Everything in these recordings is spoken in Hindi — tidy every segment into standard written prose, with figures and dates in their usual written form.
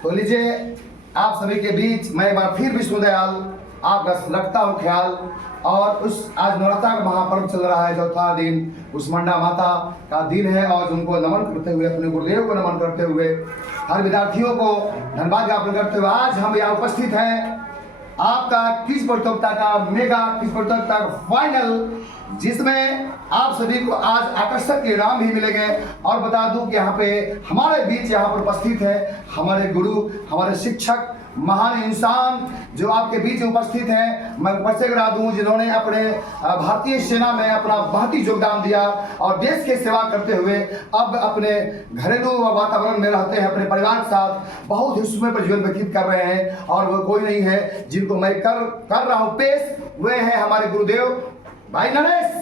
तो लीजिए आप सभी के बीच मैं एक बार फिर विष्णुदयाल आपका रखता हूँ ख्याल। और उस आज नवरात्र का महापर्व चल रहा है, चौथा दिन कुसमुंडा माता का दिन है और उनको नमन करते हुए, अपने गुरुदेव को नमन करते हुए, हर विद्यार्थियों को धन्यवाद ज्ञापन करते हुए आज हम यहाँ उपस्थित हैं आपका क्विज प्रतियोगिता का मेगा क्विज प्रतियोगिता फाइनल, जिसमें आप सभी को आज आकर्षक इनाम भी मिलेंगे। और बता दूं कि यहाँ पे हमारे बीच यहाँ पर उपस्थित है हमारे गुरु, हमारे शिक्षक, महान इंसान जो आपके बीच उपस्थित हैं। मैं परिचय करा दूं जिन्होंने अपने भारतीय सेना में अपना बहुत ही योगदान दिया और देश की सेवा करते हुए अब अपने घरेलू वातावरण में रहते हैं, अपने परिवार के साथ बहुत ही सुखमय पर जीवन व्यतीत कर रहे हैं। और वो कोई नहीं है जिनको मैं कर रहा हूँ पेश, वे हैं हमारे गुरुदेव भाई नरेश।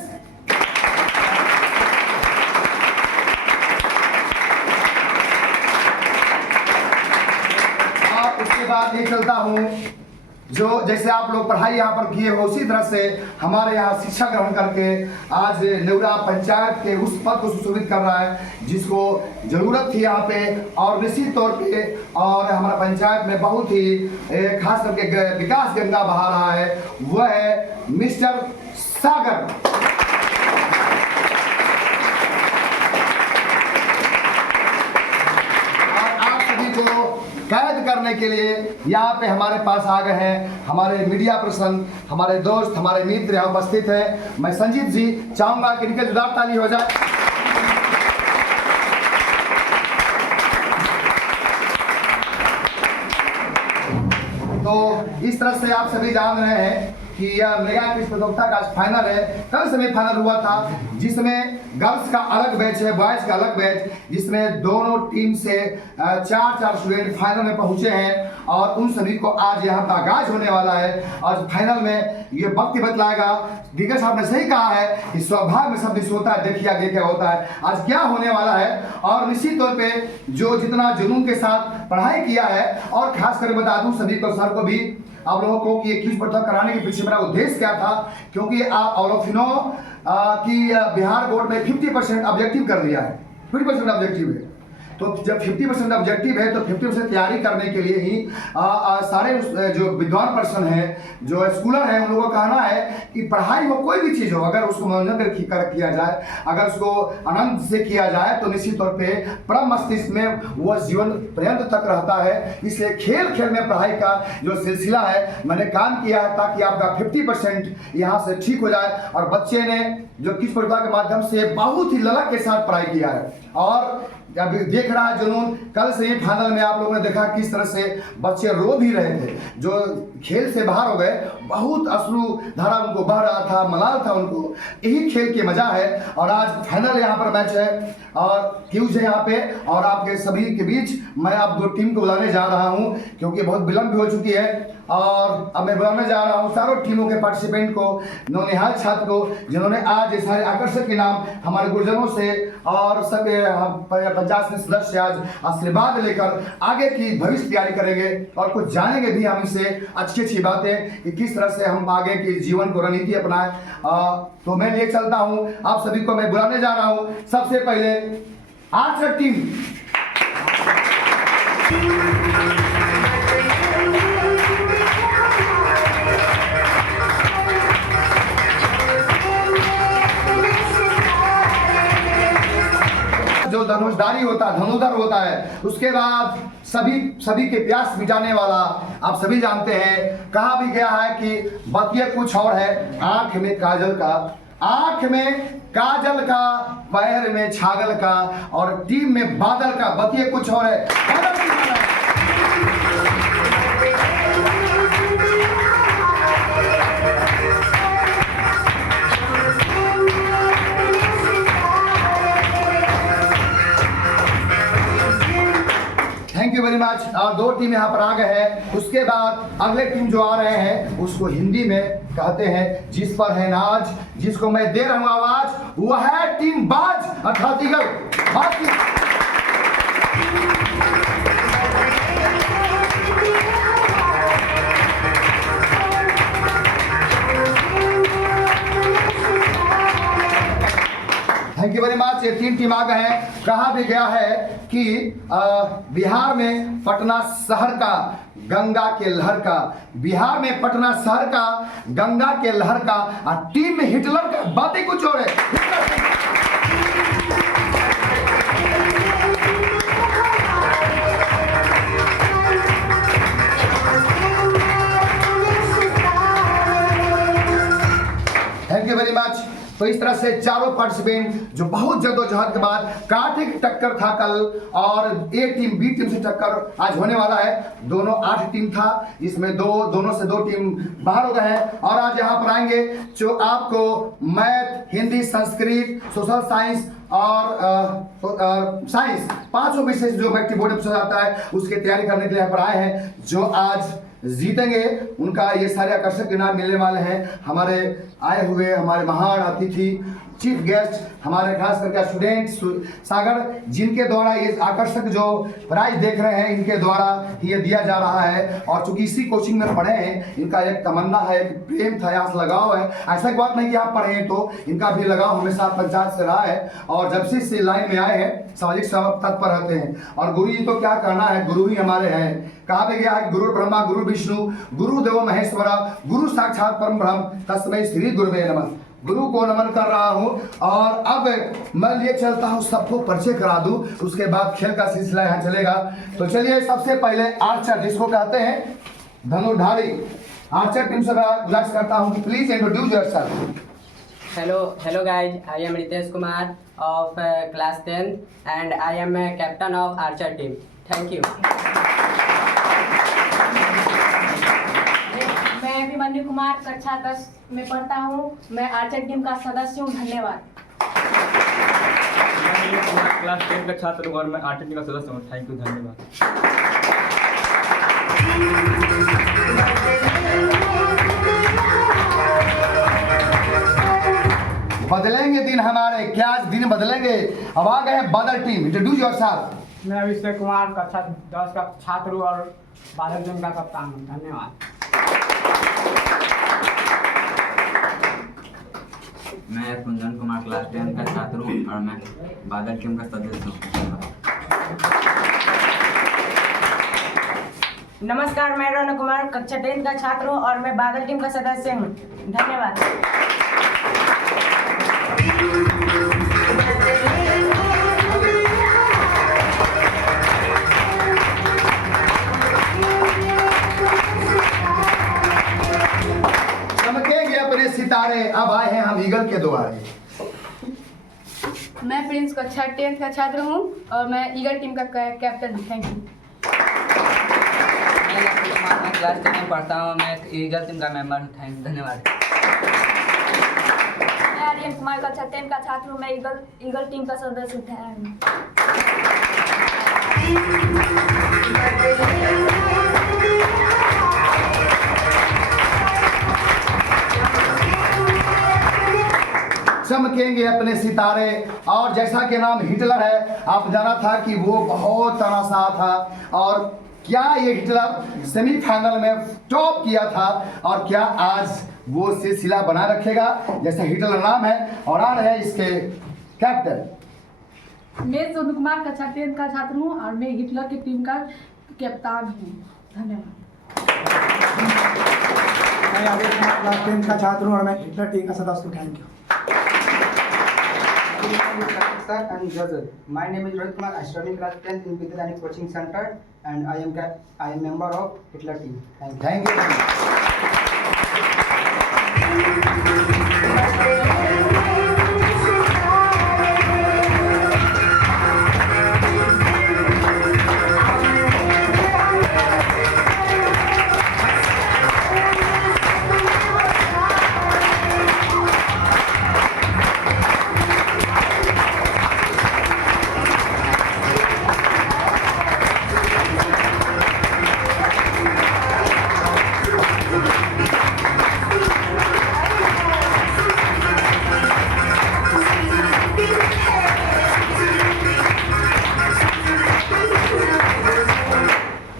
उसके बाद ये चलता हूँ जो जैसे आप लोग पढ़ाई यहाँ पर किए हो उसी तरह से हमारे यहाँ शिक्षा ग्रहण करके आज नेवरा पंचायत के उस पद को सुशोभित कर रहा है जिसको जरूरत थी यहाँ पे। और निश्चित तौर पे और हमारा पंचायत में बहुत ही खास करके विकास गंगा बहा रहा है, वह है मिस्टर सागर। कैद करने के लिए यहाँ पे हमारे पास आ गए हैं हमारे मीडिया पर्सन, हमारे दोस्त, हमारे मित्र यहाँ उपस्थित हैं। मैं संजीत जी चाहूंगा कि इनके जोरदार ताली हो जाए। तो इस तरह से आप सभी जान रहे हैं कि यह मेगा क्विज प्रतियोगिता का फाइनल है। कल सेमीफाइनल हुआ था जिसमें गर्ल्स का अलग बैच है, बॉयज का अलग बैच, जिसमें दोनों टीम से 4 स्टूडेंट फाइनल में पहुंचे हैं। और उन सभी को आज यहाँ पर आगाज होने वाला है। आज फाइनल में ये वक्त बतलाएगा। दिग्गज साहब ने सही कहा है कि सौभाग्य में सब कुछ होता है, देखिए आगे क्या होता है, आज क्या होने वाला है। और निश्चित तौर पे जो जितना जुनून के साथ पढ़ाई किया है, और खास कर बता दूं सभी को, सर को भी, आप लोगों को कि ये क्विज प्रतियोगिता कराने के पीछे मेरा उद्देश्य क्या था, क्योंकि आप ऑल ऑफ यू नो कि बिहार बोर्ड में 50% ऑब्जेक्टिव कर दिया है, 50% ऑब्जेक्टिव है। तो जब 50% ऑब्जेक्टिव है तो 50% तैयारी करने के लिए ही सारे जो विद्वान पर्सन हैं, जो स्कूलर हैं, उन लोगों का कहना है कि पढ़ाई हो कोई भी चीज़ हो, अगर उसको मनोरंजन कर किया जाए, अगर उसको आनंद से किया जाए तो निश्चित तौर पे परम मस्तिष्क में वह जीवन पर्यंत तक रहता है। इसलिए खेल खेल में पढ़ाई का जो सिलसिला है मैंने काम किया है ताकि आपका 50% यहाँ से ठीक हो जाए। और बच्चे ने जो किस प्रतिभा के माध्यम से बहुत ही ललक के साथ पढ़ाई किया है और अब देख रहा है जुनून। कल से ही फाइनल में आप लोगों ने देखा किस तरह से बच्चे रो भी रहे थे, जो खेल से बाहर हो गए, बहुत अश्रु धारा उनको बह रहा था, मलाल था उनको। यही खेल की मजा है। और आज फाइनल यहाँ पर मैच है और क्यूज है यहाँ पे, और आपके सभी के बीच मैं आप दो टीम को बुलाने जा रहा हूँ क्योंकि बहुत विलंब भी हो चुकी है। और अब मैं बुलाने जा रहा हूँ सारों टीमों के पार्टिसिपेंट को, नौनिहाल छात्र को, जिन्होंने आज ये सारे आकर्षक इनाम हमारे गुरुजनों से और सब 50 सदस्य आज आशीर्वाद लेकर आगे की भविष्य तैयारी करेंगे और कुछ जानेंगे भी हम इससे अच्छी अच्छी बातें कि किस तरह से हम आगे की जीवन को रणनीति अपनाएं। तो मैं लिए चलता हूँ, आप सभी को मैं बुलाने जा रहा हूँ। सबसे पहले आर्चर टीम। जो धनुषधारी होता है, धनुधर होता है, उसके बाद सभी के प्यास मिटाने वाला, आप सभी जानते हैं। कहा भी गया है कि बतिया कुछ और है, आंख में काजल का, आंख में काजल का, पैर में छागल का और टीम में बादल का। बतिया कुछ और है, थैंक यू वेरी मच। और 2 टीम यहाँ पर आ गए हैं। उसके बाद अगले टीम जो आ रहे हैं उसको हिंदी में कहते हैं जिस पर है नाज, जिसको मैं दे रहा हूँ आवाज, वह है टीम बाज अर्थात eagle. Thank you very much. ये 3 टीम आ गए हैं। कहा भी गया है कि बिहार में पटना शहर का गंगा के लहर का, बिहार में पटना शहर का गंगा के लहर का, और टीम में हिटलर का। बातें कुछ और है। Thank you very much. तो इस तरह से चारों पार्टिसिपेंट जो बहुत जद्दोजहद के बाद कांटे की टक्कर था कल, और ए टीम बी टीम से टक्कर आज होने वाला है। दोनों 8 टीम था, इसमें दोनों से 2 टीम बाहर हो गए हैं और आज यहाँ पर आएंगे जो आपको math, Hindi, Sanskrit, social science और साइंस 5 विषय जो व्यक्ति बोर्ड में पूछा जाता है उसकी तैयारी करने के लिए यहाँ पर आए हैं। जो आज जीतेंगे उनका ये सारे आकर्षक इनाम मिलने वाले हैं। हमारे आए हुए हमारे महान अतिथि चीफ गेस्ट, हमारे खास करके स्टूडेंट सागर, जिनके द्वारा ये आकर्षक जो प्राइज देख रहे हैं इनके द्वारा ये दिया जा रहा है। और चूंकि इसी कोचिंग में पढ़े हैं, इनका एक तमन्ना है, एक प्रेम था, यहाँ से लगाव है। ऐसा की बात नहीं कि आप पढ़े हैं तो इनका भी लगाव हमेशा पंचायत से रहा है और जब से इस लाइन में आए हैं सामाजिक सेवा तत्पर रहते हैं। और गुरु जी तो क्या कहना है, गुरु ही हमारे हैं। कहा भी गया है गुरु ब्रह्मा गुरु विष्णु गुरु देवो महेश्वरा गुरु साक्षात परम ब्रह्म तस्मै श्री गुरुवे नमः। गुरु को नमन कर रहा हूं और अब मैं लिए चलता हूं, सबको परिचय करा दूं, उसके बाद खेल का सिलसिला यहाँ चलेगा। तो चलिए सबसे पहले आर्चर, जिसको कहते हैं धनुर्धारी, आर्चर टीम से मैं गुजारिश करता हूं please introduce yourself. Hello guys, I am Ritesh Kumar of class 10 and I am a captain of Archer team. Thank you. मैं अभिमन्यु कुमार कक्षा 10 में पढ़ता हूँ। मैं आर्चर टीम का सदस्य हूँ। धन्यवाद। मैं क्लास 10 का छात्र हूँ और मैं आर्चर टीम का सदस्य हूँ। थैंक यू, धन्यवाद। बदलेंगे दिन हमारे, क्या आज दिन बदलेंगे। अब आ गए हैं बादल टीम, इंट्रोड्यूस योरसेल्फ। मैं अभिषेक कुमार कक्षा 10 का छात्र हूँ और बादल टीम का कप्तान हूँ। धन्यवाद। मैं कुंदन कुमार क्लास 10 का छात्र हूँ और मैं बादल टीम का सदस्य हूँ। नमस्कार, मैं रौनक कुमार कक्षा 10 का छात्र हूँ और मैं बादल टीम का सदस्य हूँ। धन्यवाद। चमकेंगे अपने सितारे, अब आए हैं हम ईगल के द्वारे। मैं प्रिंस कक्षा 10 का छात्र हूँ और मैं ईगल टीम का कैप्टन हूँ। Thank you. मैं क्लास 10 में पढ़ता हूँ, मैं ईगल टीम का मेंबर हूँ। थैंक धन्यवाद। मैं आर्यन कुमार कक्षा 10 का छात्र हूँ। मैं ईगल टीम का सदस्य हूँ। चमकेंगे अपने सितारे। और जैसा कि नाम हिटलर है, आप जाना था कि वो बहुत तनाशाह था, और क्या ये हिटलर सेमीफाइनल में टॉप किया था, और क्या आज वो सिलसिला बना रखेगा जैसा हिटलर नाम है। और आ रहे हैं इसके कैप्टन। मैं सोनू कुमार कक्षा 10 का छात्र हूँ और मैं हिटलर की टीम का कप्तान हूँ। धन्यवाद। मैं आगे क्लास 10 का छात्र हूँ और मैं हिटलर टीम का सदस्य हूँ। Thank you. Sir and judges. My name is Rohit Kumar. I study in class 10th in Vidyadhani Coaching Center, and I am member of Hitler team. Thank you. Thank you.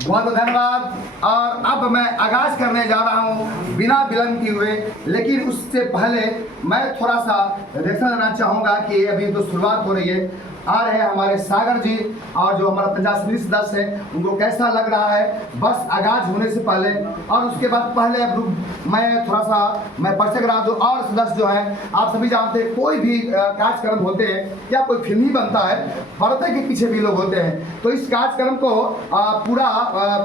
बहुत बहुत धन्यवाद। और अब मैं आगाज करने जा रहा हूं बिना विलंब किए हुए, लेकिन उससे पहले मैं थोड़ा सा रिएक्शन देना चाहूँगा कि अभी तो शुरुआत हो रही है। आ रहे हैं हमारे सागर जी, और जो हमारा पंचायत समिति सदस्य है उनको कैसा लग रहा है बस आगाज होने से पहले। और उसके बाद पहले मैं थोड़ा सा परिचय करा दूँ। और सदस्य जो हैं, आप सभी जानते हैं कोई भी कार्यक्रम होते हैं या कोई फिल्म ही बनता है, पर्दे के पीछे भी लोग होते हैं। तो इस कार्यक्रम को पूरा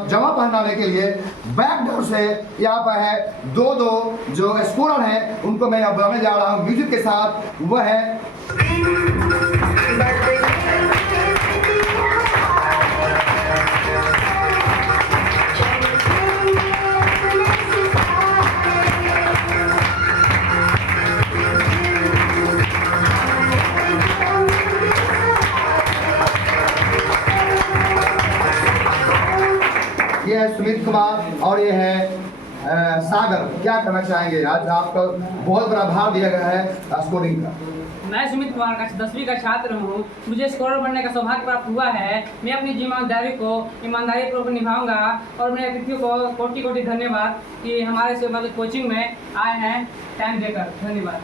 जमा पहनाने के लिए बैकडोर से यहाँ पर है दो जो स्कोरर हैं, उनको मैं यहाँ बुलाने जा रहा हूँ म्यूजिक के साथ। वह है ये है सुमित कुमार और ये है सागर। क्या करना चाहेंगे? आज आपको बहुत बड़ा भार दिया गया है स्कोरिंग का। मैं सुमित कुमार का 10वीं का छात्र हूँ। मुझे स्कोरर बनने का सौभाग्य प्राप्त हुआ है। मैं अपनी जिम्मेदारी को ईमानदारी पूर्वक निभाऊंगा। और मेरे अतिथियों को कोटि कोटि धन्यवाद कि हमारे से मतलब कोचिंग में आए हैं टाइम देकर। धन्यवाद।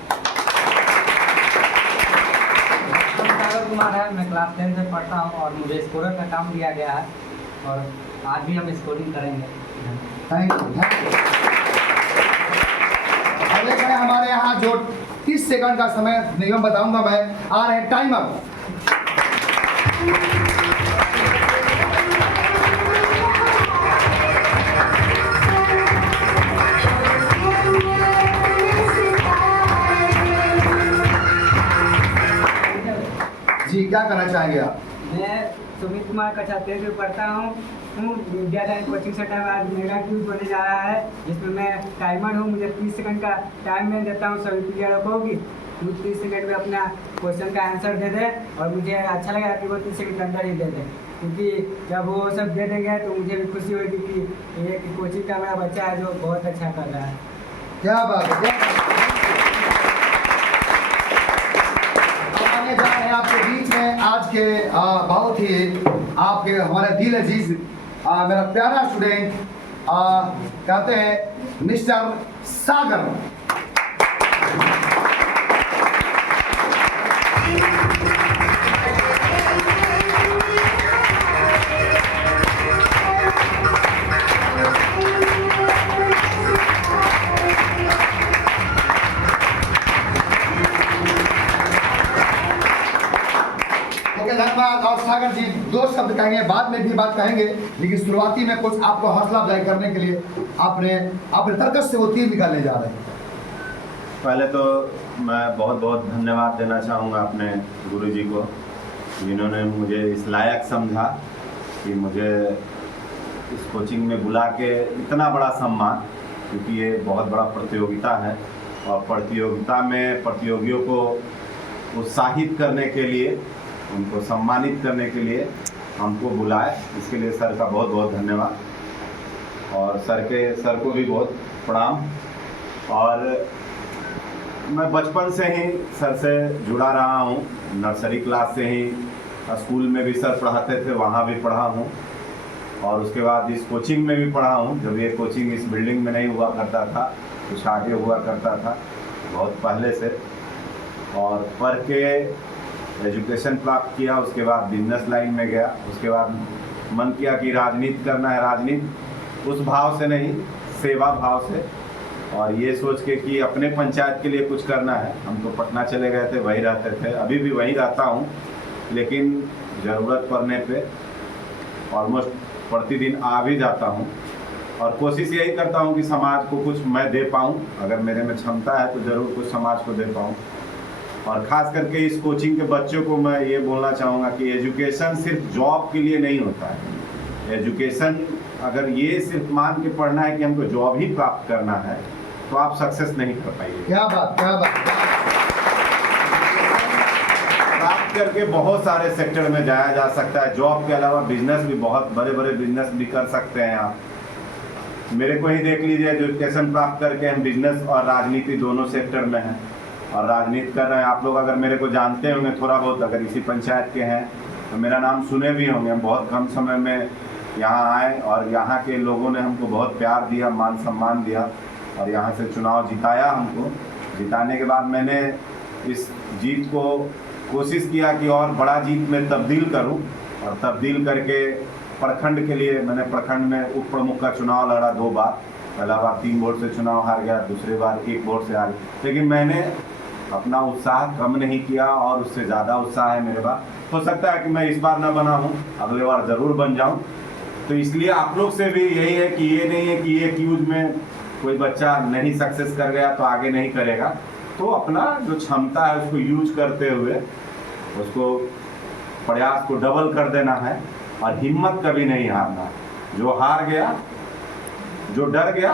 सागर कुमार है, मैं क्लास 10 से पढ़ता हूँ और मुझे स्कोरर का काम दिया गया है और आज भी हम स्कोरिंग करेंगे। Thank you. अगले हमारे यहाँ जो 30 सेकंड का समय नियम बताऊंगा मैं। आ रहे हैं टाइमर। जी क्या करना चाहेंगे आप? मैं सुमित कुमार कक्षा 10 में पढ़ता हूँ। विद्यालय कोचिंग सेंटर में आज मेगा क्यूज होने जा रहा है, जिसमें मैं टाइमर हूँ। मुझे 30 सेकंड का टाइम मैं देता हूँ सभी प्लेयरों को कि 30 सेकंड में अपना क्वेश्चन का आंसर दे दें। और मुझे अच्छा लगा कि वो 30 सेकंड के अंदर ही दे दें, क्योंकि जब वो सब दे देंगे तो मुझे भी खुशी होगी कि एक कोचिंग का मेरा बच्चा है जो बहुत अच्छा कर रहा है। क्या बात है, आगे जा रहे हैं आपके बीच में आज के बहुत ही आपके हमारे दिल अजीज मेरा प्यारा स्टूडेंट कहते हैं मिस्टर सागर। धन्यवाद। और सागर जी 2 शब्द कहेंगे, बाद में भी बात कहेंगे, लेकिन शुरुआती में कुछ आपको हौसला अफजाई करने के लिए आपने तर्कस से वो तीर निकालने जा रहे हैं। पहले तो मैं बहुत बहुत धन्यवाद देना चाहूँगा अपने गुरुजी को, जिन्होंने मुझे इस लायक समझा कि मुझे इस कोचिंग में बुला के इतना बड़ा सम्मान, क्योंकि ये बहुत बड़ा प्रतियोगिता है और प्रतियोगिता में प्रतियोगियों को उत्साहित करने के लिए, उनको सम्मानित करने के लिए हमको बुलाए। इसके लिए सर का बहुत बहुत धन्यवाद और सर को भी बहुत प्रणाम। और मैं बचपन से ही सर से जुड़ा रहा हूँ। नर्सरी क्लास से ही स्कूल में भी सर पढ़ाते थे, वहाँ भी पढ़ा हूँ और उसके बाद इस कोचिंग में भी पढ़ा हूँ। जब ये कोचिंग इस बिल्डिंग में नहीं हुआ करता था, कुछ आगे हुआ करता था बहुत पहले से, और पढ़ के एजुकेशन प्राप्त किया। उसके बाद बिजनेस लाइन में गया। उसके बाद मन किया कि राजनीति करना है। राजनीति उस भाव से नहीं, सेवा भाव से, और ये सोच के कि अपने पंचायत के लिए कुछ करना है। हम तो पटना चले गए थे, वहीं रहते थे, अभी भी वहीं रहता हूँ, लेकिन ज़रूरत पड़ने पे ऑलमोस्ट प्रतिदिन आ भी जाता हूँ और कोशिश यही करता हूँ कि समाज को कुछ मैं दे पाऊँ। अगर मेरे में क्षमता है तो ज़रूर कुछ समाज को दे पाऊँ। और ख़ास करके इस कोचिंग के बच्चों को मैं ये बोलना चाहूँगा कि एजुकेशन सिर्फ जॉब के लिए नहीं होता है। एजुकेशन अगर ये सिर्फ मान के पढ़ना है कि हमको जॉब ही प्राप्त करना है तो आप सक्सेस नहीं कर पाइए। क्या बात, क्या बात। प्राप्त करके बहुत सारे सेक्टर में जाया जा सकता है। जॉब के अलावा बिजनेस भी, बहुत बड़े बड़े बिजनेस भी कर सकते हैं आप। मेरे को ही देख लीजिए, एजुकेशन प्राप्त करके हम बिजनेस और राजनीति दोनों सेक्टर में हैं और राजनीति कर रहे हैं। आप लोग अगर मेरे को जानते होंगे थोड़ा बहुत, अगर इसी पंचायत के हैं तो मेरा नाम सुने भी होंगे। हम बहुत कम समय में यहाँ आए और यहाँ के लोगों ने हमको बहुत प्यार दिया, मान सम्मान दिया और यहाँ से चुनाव जिताया हमको। जिताने के बाद मैंने इस जीत को कोशिश किया कि और बड़ा जीत में तब्दील करूं और तब्दील करके प्रखंड के लिए मैंने प्रखंड में उप प्रमुख का चुनाव लड़ा 2 बार। पहला बार 3 वोट से चुनाव हार गया, दूसरी बार 1 वोट से हार गया, लेकिन मैंने अपना उत्साह कम नहीं किया और उससे ज़्यादा उत्साह है मेरे पास। हो सकता है कि मैं इस बार ना बना हूँ, अगले बार ज़रूर बन जाऊँ। तो इसलिए आप लोग से भी यही है कि ये नहीं है कि एक यूज में कोई बच्चा नहीं सक्सेस कर गया तो आगे नहीं करेगा। तो अपना जो क्षमता है उसको यूज करते हुए उसको प्रयास को डबल कर देना है और हिम्मत कभी नहीं हारना। जो हार गया, जो डर गया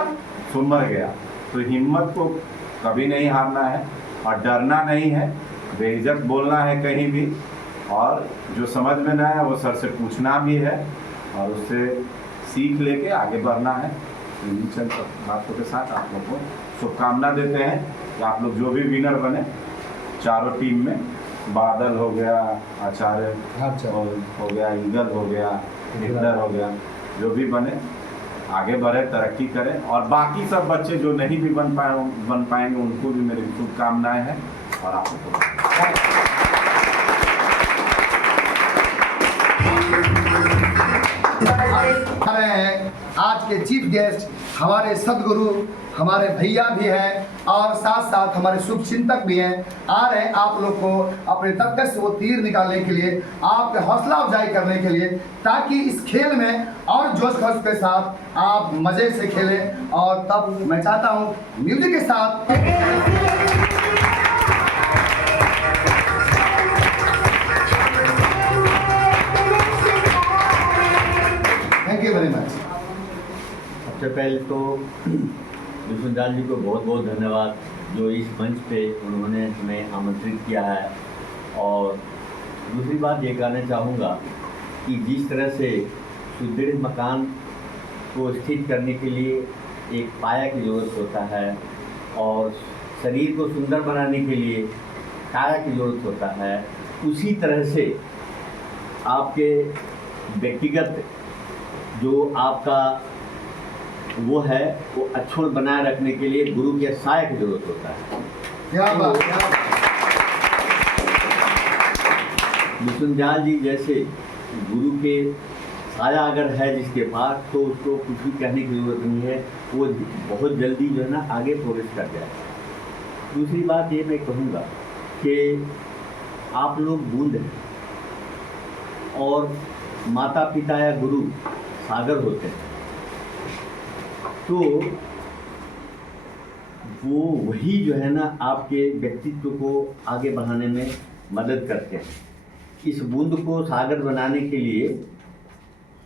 सो मर गया। तो हिम्मत को कभी नहीं हारना है और डरना नहीं है, बेइज्जत बोलना है कहीं भी, और जो समझ में ना है वो सर से पूछना भी है और उससे सीख लेके आगे बढ़ना है। इन चंद बातों के साथ आप लोग को शुभकामना देते हैं कि आप लोग जो भी विनर बने चारों टीम में, बादल हो गया, आचार्य हो गया, ईगल हो गया, हिटलर हो गया, जो भी बने आगे बढ़े, तरक्की करें। और बाकी सब बच्चे जो नहीं भी बन पाएंगे उनको भी मेरी शुभकामनाएं हैं। और आप लोग आज के चीफ गेस्ट हमारे सदगुरु, हमारे भैया भी हैं और साथ साथ हमारे शुभ चिंतक भी हैं। आ रहे हैं आप लोग को अपने तर्कश से वो तीर निकालने के लिए, आपके हौसला अफजाई करने के लिए, ताकि इस खेल में और जोश खरोश के साथ आप मज़े से खेलें। और तब मैं चाहता हूँ म्यूजिक के साथ थैंक यू वेरी मच। सबसे पहले तो विष्णुदास जी को बहुत बहुत धन्यवाद जो इस मंच पे उन्होंने हमें आमंत्रित किया है। और दूसरी बात ये कहना चाहूँगा कि जिस तरह से सुदृढ़ मकान को स्थित करने के लिए एक पाया की ज़रूरत होता है और शरीर को सुंदर बनाने के लिए काया की ज़रूरत होता है, उसी तरह से आपके व्यक्तिगत जो आपका वो है वो अक्षुण बनाए रखने के लिए गुरु के साया की जरूरत होता है। क्या बात। विष्णुदास जी जैसे गुरु के साया अगर है जिसके पास, तो उसको कुछ भी कहने की जरूरत नहीं है, वो बहुत जल्दी जो है ना आगे प्रोग्रेस कर जाए। दूसरी बात ये मैं कहूँगा कि आप लोग बूंद हैं और माता पिता या गुरु सागर होते हैं, तो वो वही जो है ना आपके व्यक्तित्व को आगे बढ़ाने में मदद करते हैं। इस बूंद को सागर बनाने के लिए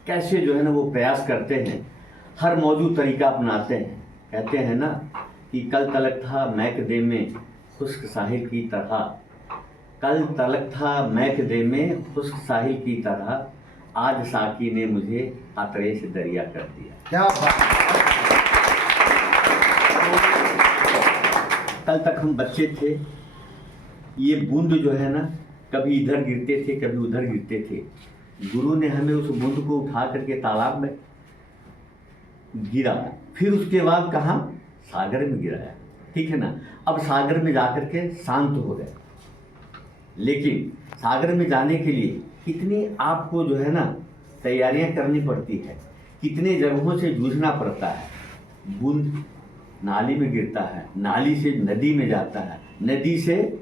कैसे जो है ना वो प्रयास करते हैं, हर मौजूद तरीका अपनाते हैं। कहते हैं ना कि कल तलक था मैक दे में खुश्क साहिल की तरह, कल तलक था मैक दे में खुश्क साहिल की तरह, आज साकी ने मुझे आतरे से दरिया कर दिया। क्या बात। कल तक हम बच्चे थे, ये बूंद जो है ना कभी इधर गिरते थे कभी उधर गिरते थे। गुरु ने हमें उस बूंद को उठा करके तालाब में गिरा, फिर उसके बाद कहाँ सागर में गिराया, ठीक है ना। अब सागर में जाकर के शांत हो गए, लेकिन सागर में जाने के लिए कितनी आपको जो है ना तैयारियां करनी पड़ती है, कितने जगहों से जूझना पड़ता है। बूंद नाली में गिरता है, नाली से नदी में जाता है, नदी से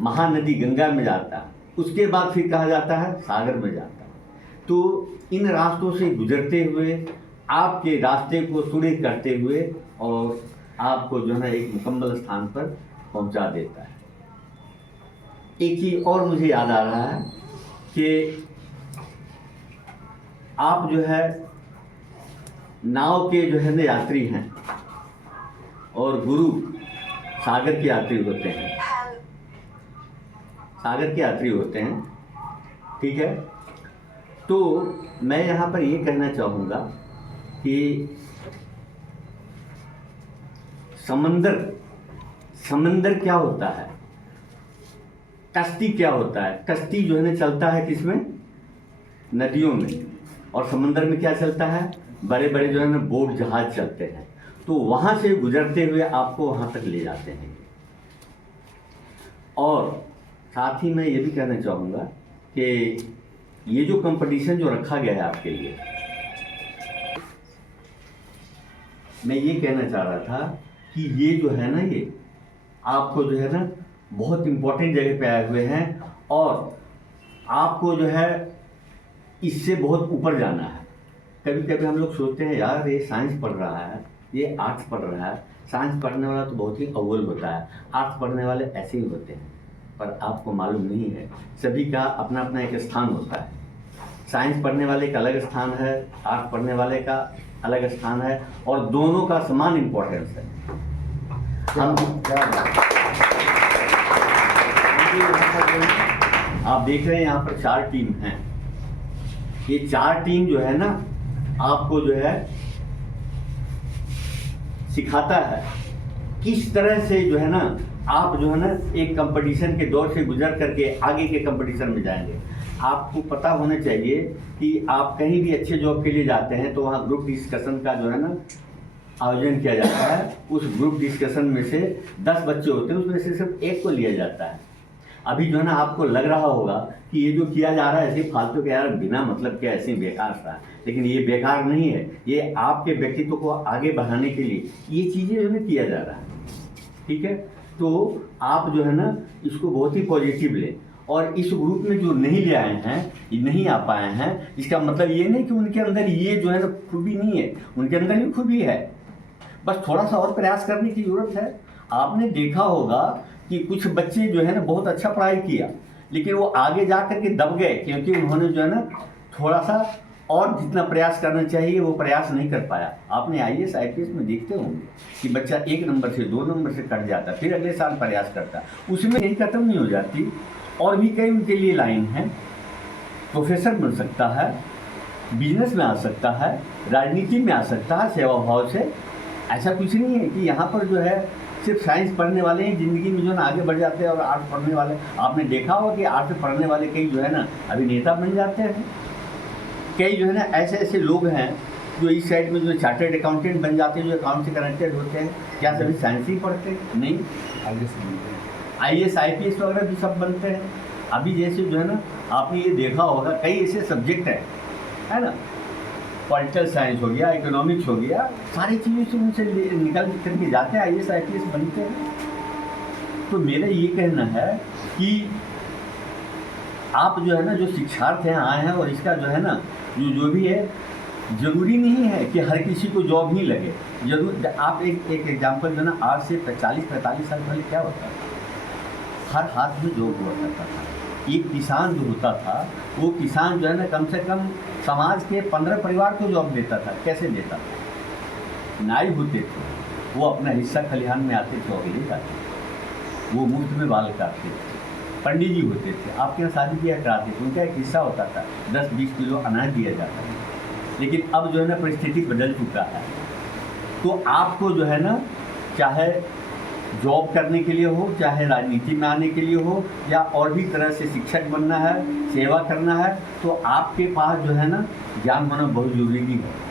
महानदी गंगा में जाता है, उसके बाद फिर कहा जाता है सागर में जाता है। तो इन रास्तों से गुजरते हुए आपके रास्ते को सुदृढ़ करते हुए और आपको जो है एक मुकम्मल स्थान पर पहुंचा देता है। एक चीज़ और मुझे याद आ रहा है कि आप जो है नाव के जो है ना यात्री हैं और गुरु सागर के यात्री होते हैं, सागर के यात्री होते हैं, ठीक है। तो मैं यहाँ पर ये कहना चाहूँगा कि समंदर क्या होता है, कश्ती क्या होता है। कश्ती जो है ना चलता है किसमें, नदियों में, और समंदर में क्या चलता है, बड़े बड़े जो है ना बोट जहाज चलते हैं। तो वहाँ से गुजरते हुए आपको वहाँ तक ले जाते हैं। और साथ ही मैं ये भी कहना चाहूँगा कि ये जो कंपटीशन जो रखा गया है आपके लिए, मैं ये कहना चाह रहा था कि ये जो है ना ये आपको जो है ना बहुत इम्पोर्टेंट जगह पे आए हुए हैं और आपको जो है इससे बहुत ऊपर जाना है। कभी कभी हम लोग सोचते हैं यार ये साइंस पढ़ रहा है, ये आर्ट्स पढ़ रहा है, साइंस पढ़ने वाला तो बहुत ही अव्वल होता है, आर्ट्स पढ़ने वाले ऐसे ही होते हैं। पर आपको मालूम नहीं है, सभी का अपना अपना एक स्थान होता है। साइंस पढ़ने वाले का अलग स्थान है, आर्ट्स पढ़ने वाले का अलग स्थान है, और दोनों का समान इम्पोर्टेंस है। आप देख रहे हैं यहाँ पर 4 टीम हैं। ये 4 टीम जो है ना आपको जो है सिखाता है किस तरह से जो है ना आप जो है ना एक कंपटीशन के दौर से गुजर करके आगे के कंपटीशन में जाएंगे। आपको पता होना चाहिए कि आप कहीं भी अच्छे जॉब के लिए जाते हैं तो वहाँ ग्रुप डिस्कशन का जो है ना आयोजन किया जाता है। उस ग्रुप डिस्कशन में से 10 बच्चे होते हैं, उसमें से सिर्फ एक को लिया जाता है। अभी जो है ना आपको लग रहा होगा कि ये जो किया जा रहा है ऐसे फालतू के यार बिना मतलब के ऐसे बेकार सा, लेकिन ये बेकार नहीं है। ये आपके व्यक्तित्व को आगे बढ़ाने के लिए ये चीज़ें जो है किया जा रहा है, ठीक है। तो आप जो है ना इसको बहुत ही पॉजिटिव लें। और इस ग्रुप में जो नहीं ले आए हैं, नहीं आ पाए हैं, इसका मतलब ये नहीं कि उनके अंदर ये जो है ना खूबी नहीं है, उनके अंदर भी खूबी है, बस थोड़ा सा और प्रयास करने की ज़रूरत है। आपने देखा होगा कि कुछ बच्चे जो है ना बहुत अच्छा पढ़ाई किया, लेकिन वो आगे जा कर के दब गए क्योंकि उन्होंने जो है ना थोड़ा सा और जितना प्रयास करना चाहिए वो प्रयास नहीं कर पाया। आपने IAS IPS में देखते होंगे कि बच्चा 1 नंबर से 2 नंबर से कट जाता, फिर अगले साल प्रयास करता, उसमें यही खत्म नहीं हो जाती। और भी कई उनके लिए लाइन है, प्रोफेसर बन सकता है, बिजनेस में आ सकता है, राजनीति में आ सकता है, सेवा भाव से। ऐसा कुछ नहीं है कि यहाँ पर जो है सिर्फ साइंस पढ़ने वाले ही ज़िंदगी में जो है ना आगे बढ़ जाते हैं और आर्ट्स पढ़ने वाले, आपने देखा होगा कि आर्ट्स पढ़ने वाले कई जो है ना अभिनेता बन जाते हैं। कई जो है ना ऐसे ऐसे लोग हैं जो इस साइड में जो चार्टर्ड अकाउंटेंट बन जाते हैं, जो अकाउंट से कनेक्टेड होते हैं। क्या सभी साइंस ही पढ़ते हैं? नहीं, IAS IPS वगैरह भी सब बनते हैं। अभी जैसे जो है ना आपने ये देखा होगा कई ऐसे सब्जेक्ट हैं, है ना, पॉलिटिकल साइंस हो गया, इकोनॉमिक्स हो गया, सारी चीज़ों से उनसे निकल करके जाते हैं, IAS IPS बनते हैं। तो मेरा ये कहना है कि आप जो है ना जो शिक्षार्थी हैं आए हैं और इसका जो है ना जो भी है, ज़रूरी नहीं है कि हर किसी को जॉब ही लगे। जरूर आप एक एग्जाम्पल जो है ना आज से 40-45 साल पहले क्या होता था, हर हाथ में जॉब हुआ करता था। एक किसान जो होता था वो किसान जो है ना कम से कम समाज के 15 परिवार को जॉब देता था। कैसे देता था? नाई होते थे, वो अपना हिस्सा खलिहान में आते थे और ले जाते थे, वो मुफ्त में बाल काटते थे। पंडित जी होते थे, आपके यहाँ शादी ब्याह कराते थे, उनका एक हिस्सा होता था, 10-20 किलो अनाज दिया जाता था। लेकिन अब जो है ना परिस्थिति बदल चुका है। तो आपको जो है ना चाहे जॉब करने के लिए हो, चाहे राजनीति में आने के लिए हो, या और भी तरह से शिक्षक बनना है, सेवा करना है, तो आपके पास जो है ना ज्ञान होना बहुत ज़रूरी है।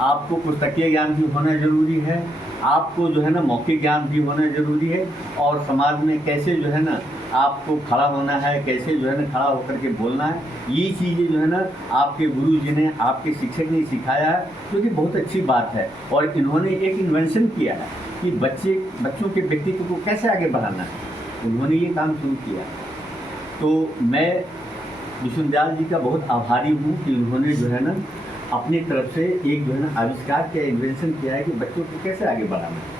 आपको पुस्तकीय ज्ञान भी होना ज़रूरी है, आपको जो है ना मौखिक ज्ञान भी होना ज़रूरी है, और समाज में कैसे जो है ना आपको खड़ा होना है, कैसे जो है ना खड़ा होकर के बोलना है, ये चीज़ें जो है ना आपके गुरु जी ने, आपके शिक्षक ने सिखाया है, जो कि बहुत अच्छी बात है। और इन्होंने एक इन्वेंशन किया है कि बच्चों के व्यक्तित्व को कैसे आगे बढ़ाना है, उन्होंने ये काम शुरू किया। तो मैं विष्णुदयाल जी का बहुत आभारी हूँ कि उन्होंने जो है ना अपनी तरफ से एक जो है ना आविष्कार किया, इन्वेंशन किया है कि बच्चों को कैसे आगे बढ़ाना है।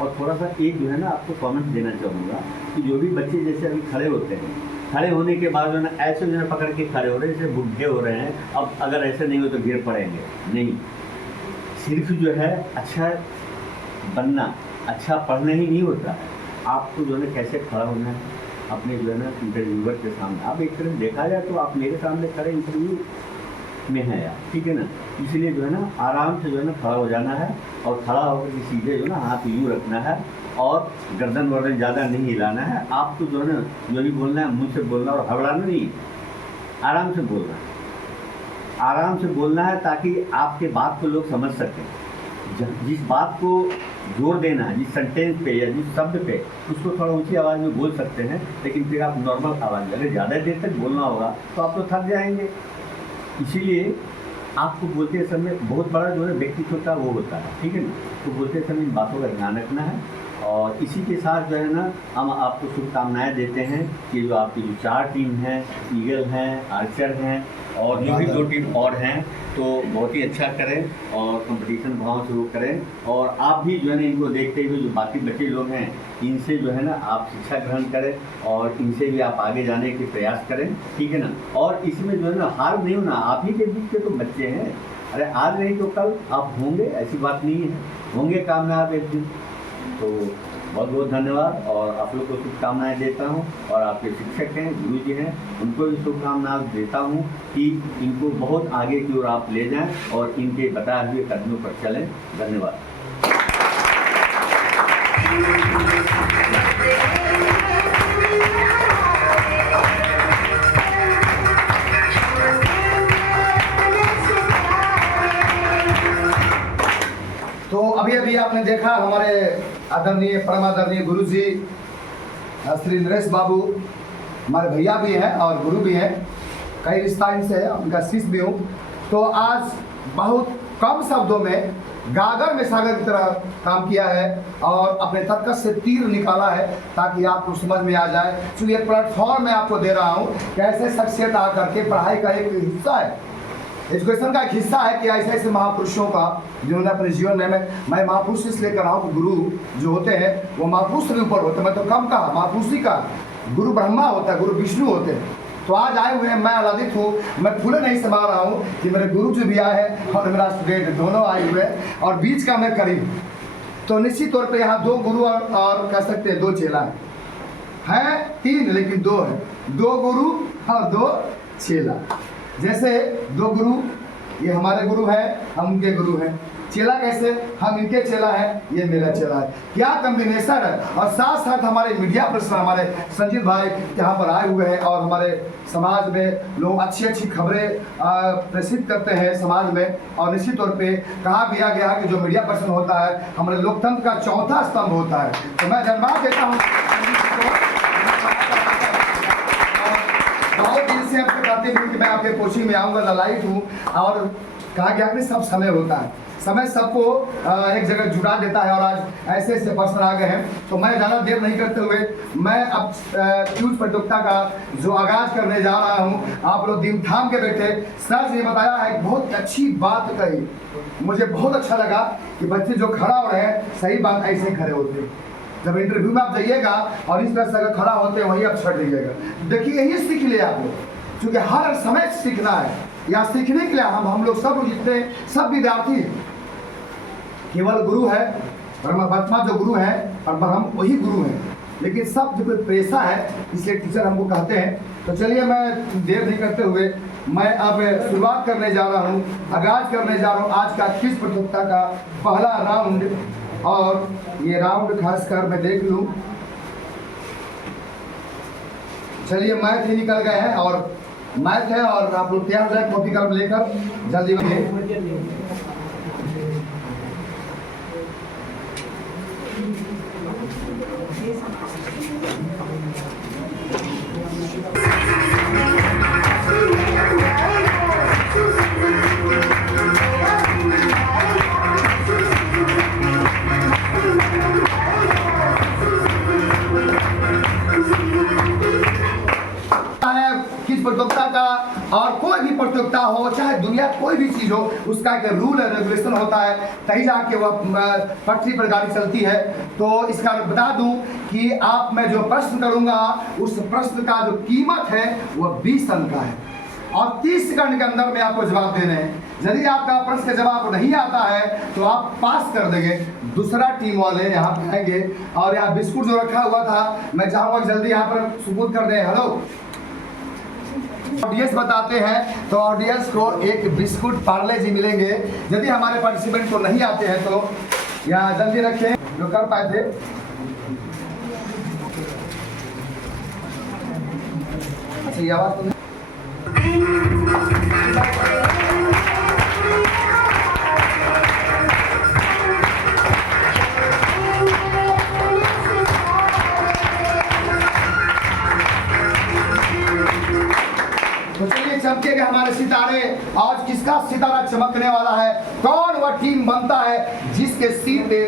और थोड़ा सा एक जो है ना आपको कमेंट देना चाहूँगा कि जो भी बच्चे जैसे अभी खड़े होते हैं, खड़े होने के बाद जो है ना ऐसे जो है पकड़ के खड़े हो रहे हैं, जैसे बुढ़े हो रहे हैं, अब अगर ऐसे नहीं हो तो गिर पड़ेंगे, नहीं। सिर्फ जो है अच्छा बनना, अच्छा पढ़ना ही नहीं होता है, आपको जो है ना कैसे खड़ा होना है अपने जो है ना इंटरव्यूअर के सामने। आप एक तरह देखा जाए तो आप मेरे सामने खड़े इंटरव्यू में है यार, ठीक है ना, इसलिए जो है ना आराम से जो है ना खड़ा हो जाना है, और खड़ा होकर के सीधे जो है ना हाथ यूँ रखना है, और गर्दन वर्दन ज़्यादा नहीं हिलाना है। आपको जो है ना जो भी बोलना है मुँह से बोलना, और घबराना नहीं, आराम से बोलना है, आराम से बोलना है, ताकि आपके बात को लोग समझ सकें। जिस बात को जोर देना है, जिस सेंटेंस पे या जिस शब्द पे, उसको थोड़ा ऊंची आवाज़ में बोल सकते हैं, लेकिन फिर आप नॉर्मल आवाज़ में, अगर ज़्यादा देर तक बोलना होगा तो आप तो थक जाएंगे। इसीलिए आपको बोलते समय बहुत बड़ा जो है व्यक्तित्व का वो होता है, ठीक है ना, तो बोलते समय इन बातों का ध्यान रखना है। और इसी के साथ जो है ना हम आपको शुभकामनाएं देते हैं कि जो आपकी जो 4 टीम हैं, ईगल हैं, आर्चर हैं, और जो भी 2 टीम और हैं, तो बहुत ही अच्छा करें और कंपटीशन भाव शुरू करें। और आप भी जो है ना इनको देखते हुए जो बाकी बच्चे लोग हैं, इनसे जो है ना आप शिक्षा ग्रहण करें, और इनसे भी आप आगे जाने के प्रयास करें, ठीक है ना। और इसमें जो है ना हार नहीं होना, आप ही के बीच के तो बच्चे हैं, अरे आज नहीं तो कल आप होंगे, ऐसी बात नहीं है, होंगे कामयाब एक दिन। तो बहुत बहुत धन्यवाद, और आप लोग को शुभकामनाएं देता हूं, और आपके शिक्षक हैं, गुरु जी हैं, उनको भी शुभकामनाएं देता हूं कि इनको बहुत आगे की ओर आप ले जाएं और इनके बताए हुए कदमों पर चलें। धन्यवाद। तो अभी अभी आपने देखा हमारे आदरणीय परम आदरणीय गुरु जी श्री नरेश बाबू हमारे भैया भी हैं और गुरु भी हैं, कई रिश्ता इनसे है, उनका शिष्य भी हूँ। तो आज बहुत कम शब्दों में गागर में सागर की तरह काम किया है और अपने तर्कस से तीर निकाला है, ताकि आपको समझ में आ जाए। तो ये प्लेटफॉर्म मैं आपको दे रहा हूँ कि ऐसे शख्सियत आकर के पढ़ाई का एक हिस्सा है, एजुकेशन का एक हिस्सा है कि ऐसे ऐसे महापुरुषों का जिन्होंने अपने जीवन में, मैं महापुरुष इसलिए कर रहा हूँ, गुरु जो होते हैं वो महापुरुष से ऊपर होते हैं, मैं तो कम कहा, महापुरुषी का गुरु ब्रह्मा होता है, गुरु विष्णु होते हैं। तो आज आए हुए हैं, मैं आह्लादित हूँ, मैं फूले नहीं समा रहा हूँ कि मेरे गुरु जी भी आए हैं और मेरा स्टूडेंट दोनों आए हुए हैं, और बीच का मैं करीब। तो निश्चित तौर पे यहाँ 2 गुरु और कह सकते हैं 2 चेला है 3 लेकिन 2 है, 2 गुरु और 2 चेला। जैसे 2 गुरु, ये हमारे गुरु हैं, हम उनके गुरु हैं। चेला कैसे, हम इनके चेला हैं, ये मेरा चेला है। क्या कम्बिनेशन है। और साथ साथ हमारे मीडिया पर्सन हमारे संजीत भाई यहाँ पर आए हुए हैं, और हमारे समाज में लोग अच्छी अच्छी खबरें प्रसिद्ध करते हैं समाज में। और निश्चित तौर पे कहा भी गया कि जो मीडिया पर्सन होता है हमारे लोकतंत्र का चौथा स्तंभ होता है। तो मैं धन्यवाद देता हूँ, बहुत दिन से आपको कहते हुए कि मैं आपके कोचिंग में आऊँगा, ललायत हूँ। और कहा गया कि सब समय होता है, समय सबको एक जगह जुटा देता है, और आज ऐसे ऐसे पर्सन आ गए हैं। तो मैं ज़्यादा देर नहीं करते हुए मैं अब क्यूज प्रतियोगिता का जो आगाज करने जा रहा हूँ। आप लोग दिन थाम के बैठे। सर ने बताया है, बहुत अच्छी बात कही, मुझे बहुत अच्छा लगा कि बच्चे जो खड़ा हो रहे हैं, सही बात, ऐसे खड़े होते हैं। जब इंटरव्यू में आप जाइएगा और इस तरह से अगर खड़ा होते हैं, वही आप छट दीजिएगा। देखिए यही सीख लिया आप लोग, क्योंकि हर समय सीखना है, या सीखने के लिए हम लोग सब जितने सब विद्यार्थी केवल गुरु है, परमात्मा जो गुरु है और ब्रह्म वही गुरु है, लेकिन सब जो कोई पेशा है इसलिए टीचर हमको कहते हैं। तो चलिए मैं देर नहीं करते हुए मैं अब शुरुआत करने जा रहा हूँ, आगाज करने जा रहा हूँ आज का क्विज प्रतियोगिता का पहला राउंड। और ये राउंड खासकर मैं देख लूँ। चलिए मैथ ही निकल गए हैं और मैथ है और आप लोग तैयार हो जाए कॉपी कलम लेकर जल्दी में। किस प्रतियोगिता का और कोई भी प्रतियोगिता हो, चाहे दुनिया कोई भी चीज हो, उसका एक रूल है, रेगुलेशन होता है, तभी जाके वह पटरी पर गाड़ी चलती है। तो इसका बता दूं कि आप मैं जो प्रश्न करूंगा उस प्रश्न का जो कीमत है वह 20 अंक का है और 30 सेकंड के अंदर में आपको जवाब देने हैं। यदि आपका प्रश्न का जवाब नहीं आता है तो आप पास कर देंगे। दूसरा टीम वाले यहाँ पे आएंगे और यहाँ बिस्कुट जो रखा हुआ था मैं चाहूँगा जल्दी यहाँ पर सुपुर्द कर दें। हेलो, ऑडियंस बताते हैं तो ऑडियंस को एक बिस्कुट पार्ले जी मिलेंगे। यदि हमारे पार्टिसिपेंट को नहीं आते हैं तो यहाँ जल्दी रखें जो कर पाए थे। अच्छा ये आवाज तो चमकेंगे हमारे सितारे। आज किसका सितारा चमकने वाला है? कौन वह टीम बनता है जिसके सिर पे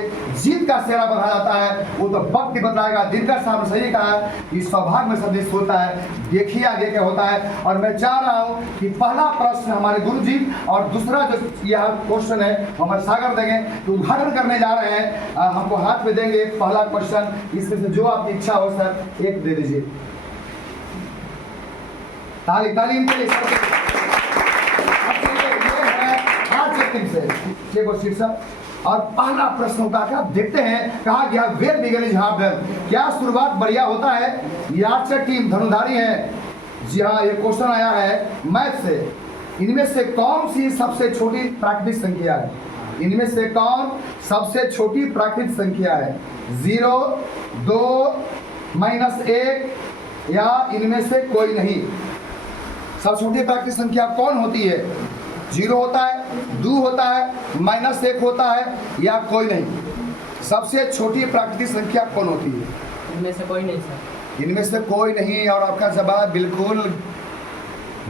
जीत का सेहरा बंधा जाता है? वो तो वक्त ही बताएगा। दिनकर साहब ने सही कहा है कि सौभाग्य में सदृश होता है। देखिए आगे क्या होता है। और मैं चाह रहा हूँ कि पहला प्रश्न हमारे गुरुजी और दूसरा जो यह क्वेश्चन है हमारे सागर देंगे तो उद्घाटन करने जा रहे हैं। हमको हाथ में देंगे पहला क्वेश्चन। इसमें से जो आपकी इच्छा हो सर एक दे दीजिए। ताली ताली इनके लिए सर। ये है शीर्षक और पहला प्रश्न होगा क्या देखते हैं। कहा गया well begun is half done. क्या शुरुआत बढ़िया होता है? ये आर्चर टीम धनुधारी है। जी हाँ, ये क्वेश्चन आया है मैथ से। इनमें से कौन सी सबसे छोटी प्राकृतिक संख्या है? इनमें से कौन सबसे छोटी प्राकृतिक संख्या है? 0, 2, -1 या इनमें से कोई नहीं? सबसे छोटी प्राकृतिक संख्या कौन होती है? 0 होता है, 2 होता है, -1 होता है या कोई नहीं? सबसे छोटी प्राकृतिक संख्या कौन होती है? इनमें से कोई नहीं सर। इनमें से कोई नहीं और आपका जवाब बिल्कुल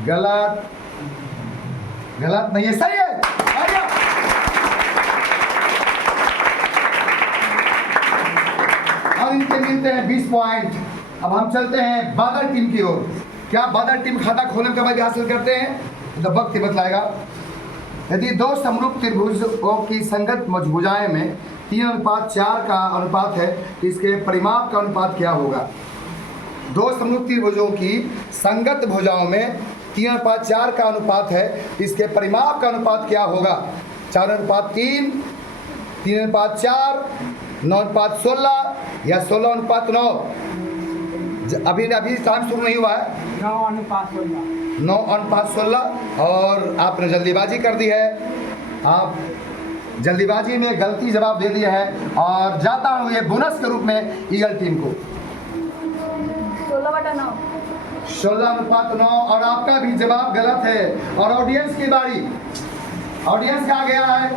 गलत। गलत नहीं है, सही है। और इनके मिलते हैं 20 पॉइंट। अब हम चलते हैं बादल टीम की ओर। क्या बादल टीम खाता खोलने का भाग्य हासिल करते हैं? तो वक्त ही बतलाएगा। यदि दो समरूप त्रिभुजों की संगत भुजाएं में 3:4 का अनुपात है तो इसके परिमाप का अनुपात क्या होगा? दो समरूप त्रिभुजों की संगत भुजाओं में 3:4 का अनुपात है, इसके परिमाप का अनुपात क्या होगा? 4:3, 3:4, 9:16 या 16:9? अभी टाइम शुरू नहीं हुआ है। 9:16 और आपने जल्दीबाजी कर दी है। आप जल्दीबाजी में गलती जवाब दे दिया है और जाता हूँ ये बोनस के रूप में ईगल टीम को 16/9। 16:9 और आपका भी जवाब गलत है। और ऑडियंस की बारी। ऑडियंस का गया है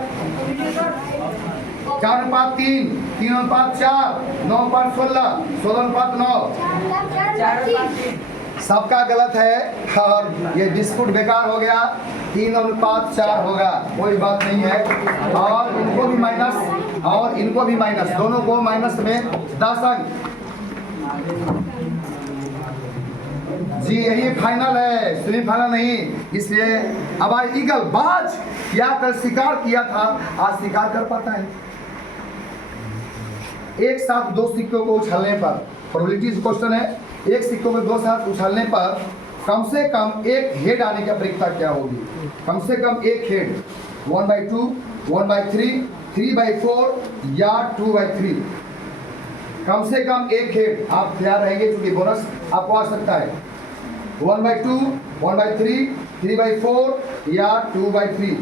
4:3, 3:4, 9:16, 16:9। सबका गलत है और ये बिस्कुट बेकार हो गया। 3:4 होगा, कोई बात नहीं है। और इनको भी माइनस और इनको भी माइनस, दोनों को माइनस में 10 अंक। जी यही फाइनल है, सेमीफाइनल नहीं। इसलिए अब आज ईगल बाज क्या कर शिकार किया था आज शिकार कर पाता है। एक साथ दो सिक्कों को उछालने पर, प्रोबेबिलिटी क्वेश्चन है, एक सिक्कों को दो साथ उछालने पर कम से कम एक हेड आने की अपेक्षा क्या होगी? कम से कम एक हेड 1/2, 1/3, 3/4 या 2/3। कम से कम एक हेड। आप तैयार रहेंगे क्योंकि बोनस आपको आ सकता है। 1/2, 1/3, 3/4 या 2/3।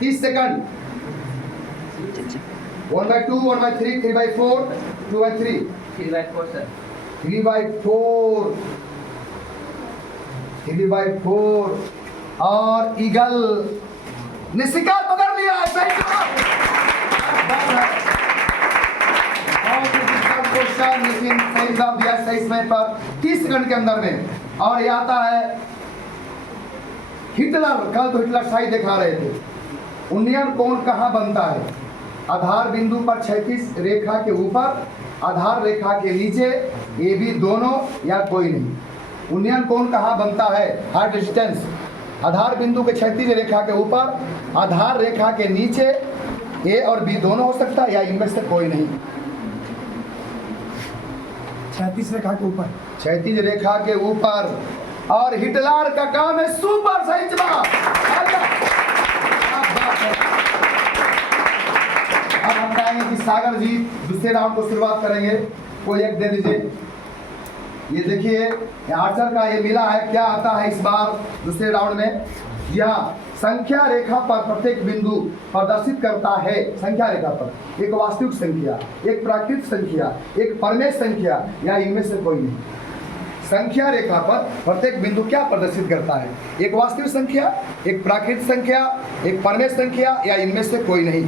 30 सेकंड। 1/2, 1/3, 3/4, 2/3, 3/4 सर 3/4, 3/4 और ईगल ने शिकार पकड़ लिया है। सही जवाब। क्वेश्चन, लेकिन सही जवाब दिया सही समय पर 30 सेकंड के अंदर में। और ये आता है हिटलर। कल तो हिटलर शाही दिखा रहे थे। उन्नयन कोण कहाँ बनता है? आधार बिंदु पर क्षैतिज रेखा के ऊपर, आधार रेखा के नीचे, ये भी दोनों या कोई नहीं। उन्नयन कोण कहाँ बनता है? Hard distance. आधार बिंदु के क्षैतिज रेखा के ऊपर, आधार रेखा के नीचे, ए और बी दोनों हो सकता है या इनमें से कोई नहीं। क्षैतिज रेखा के ऊपर, क्षैतिज रेखा के ऊपर। और हिटलर का काम है सुपर। सही जवाब। अब हम कहेंगे कि सागर जी दूसरे राउंड को शुरुआत करेंगे। कोई एक दे दीजिए। ये देखिए आर्चर का ये मिला है, क्या आता है इस बार दूसरे राउंड में? जी हाँ, संख्या रेखा पर प्रत्येक बिंदु प्रदर्शित करता है। संख्या रेखा पर एक वास्तविक संख्या, एक प्राकृतिक संख्या, एक परमेय संख्या या इनमें से कोई नहीं। संख्या रेखा पर प्रत्येक बिंदु क्या प्रदर्शित करता है? एक वास्तविक संख्या, एक प्राकृतिक संख्या, एक परमेय संख्या या इनमें से कोई नहीं।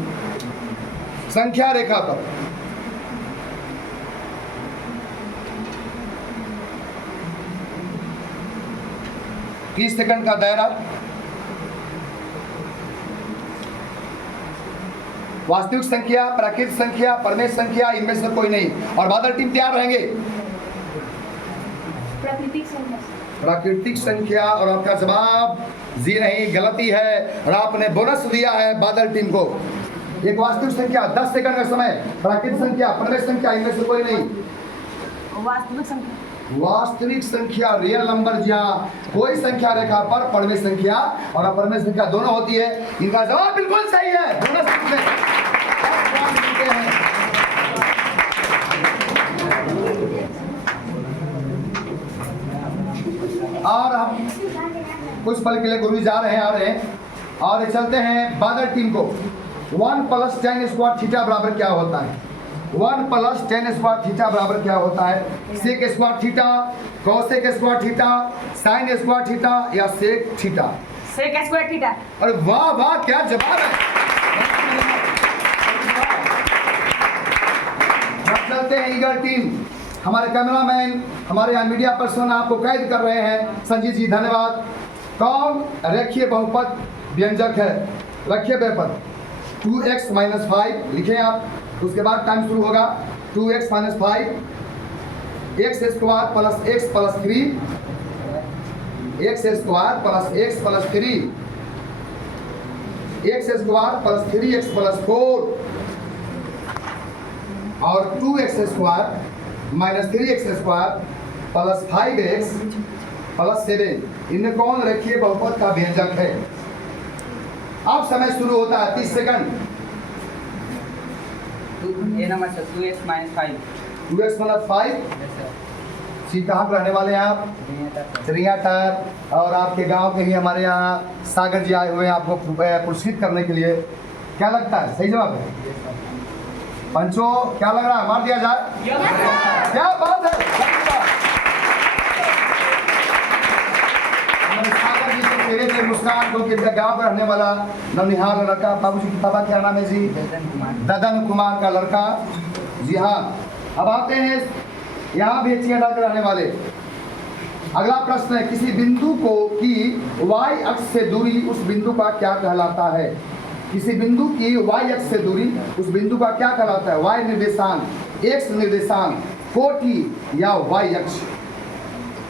संख्या रेखा पर तीस सेकंड का दायरा। वास्तविक संख्या, प्राकृतिक संख्या, परमेय संख्या, इनमें से कोई नहीं। और बादल टीम तैयार रहेंगे। प्राकृतिक संख्या। प्राकृतिक संख्या और आपका जवाब जी नहीं, गलती है। और आपने बोनस दिया है बादल टीम को। एक वास्तविक संख्या, 10 सेकंड का समय। प्राकृतिक संख्या, परमेय संख्या, इनमें से कोई नहीं। वास्तविक संख्या। वास्तविक संख्या, रियल नंबर। जहाँ कोई संख्या रेखा पर परमेय संख्या और अपरमेय संख्या दोनों होती है। इनका जवाब बिल्कुल सही है। बोनस मिलते हैं। और हम कुछ पल के लिए गुरु जा रहे हैं, आ रहे हैं और चलते हैं बादल टीम को। 1 + 10 स्क्वायर थीटा बराबर क्या होता है? 1 + 10 स्क्वायर थीटा बराबर क्या होता है? Sec square theta, cosec square theta, sine square theta या sec theta? Sec square theta. अरे वाह वाह, क्या जवाब है। अब चलते हैं ईगल टीम। हमारे कैमरामैन, हमारे यहाँ मीडिया पर्सन आपको कैद कर रहे हैं। संजीत जी धन्यवाद। कौन रेखीय बहुपद व्यंजक है? रेखीय बहुपद 2x - 5 लिखें आप। उसके बाद टाइम शुरू होगा। 2x - 5, x² + x + 3, x² + x + 3, x² + 3x + 4 और 2x² - 3x² + 5x + 7। इनमें कौन रेखीय बहुपद का व्यंजक है? अब समय शुरू होता है। 30 सेकंड। ये नंबर सर 2x - 5 2x - 5। सी कहाँ के रहने वाले हैं आप? चिड़िया टायर। और आपके गांव के ही हमारे यहाँ सागर जी आए हुए हैं आपको पुरस्कृत करने के लिए। क्या लगता है सही जवाब है? पंचो क्या लग रहा है? मार दिया जाए? क्या बात है। सागर जी के चेहरे से मुस्कान को गाँव में रहने वाला ननिहाल लड़का। बाबू जी पापा क्या नाम है जी? ददन कुमार का लड़का। जी हाँ। अब आते हैं यहाँ भी अच्छी डालकर रहने वाले। अगला प्रश्न है, किसी बिंदु को की y अक्ष से दूरी उस बिंदु का क्या कहलाता है? किसी बिंदु की y अक्ष से दूरी उस बिंदु का क्या कहलाता है? y निर्देशांक, x निर्देशांक, कोटि या y अक्ष?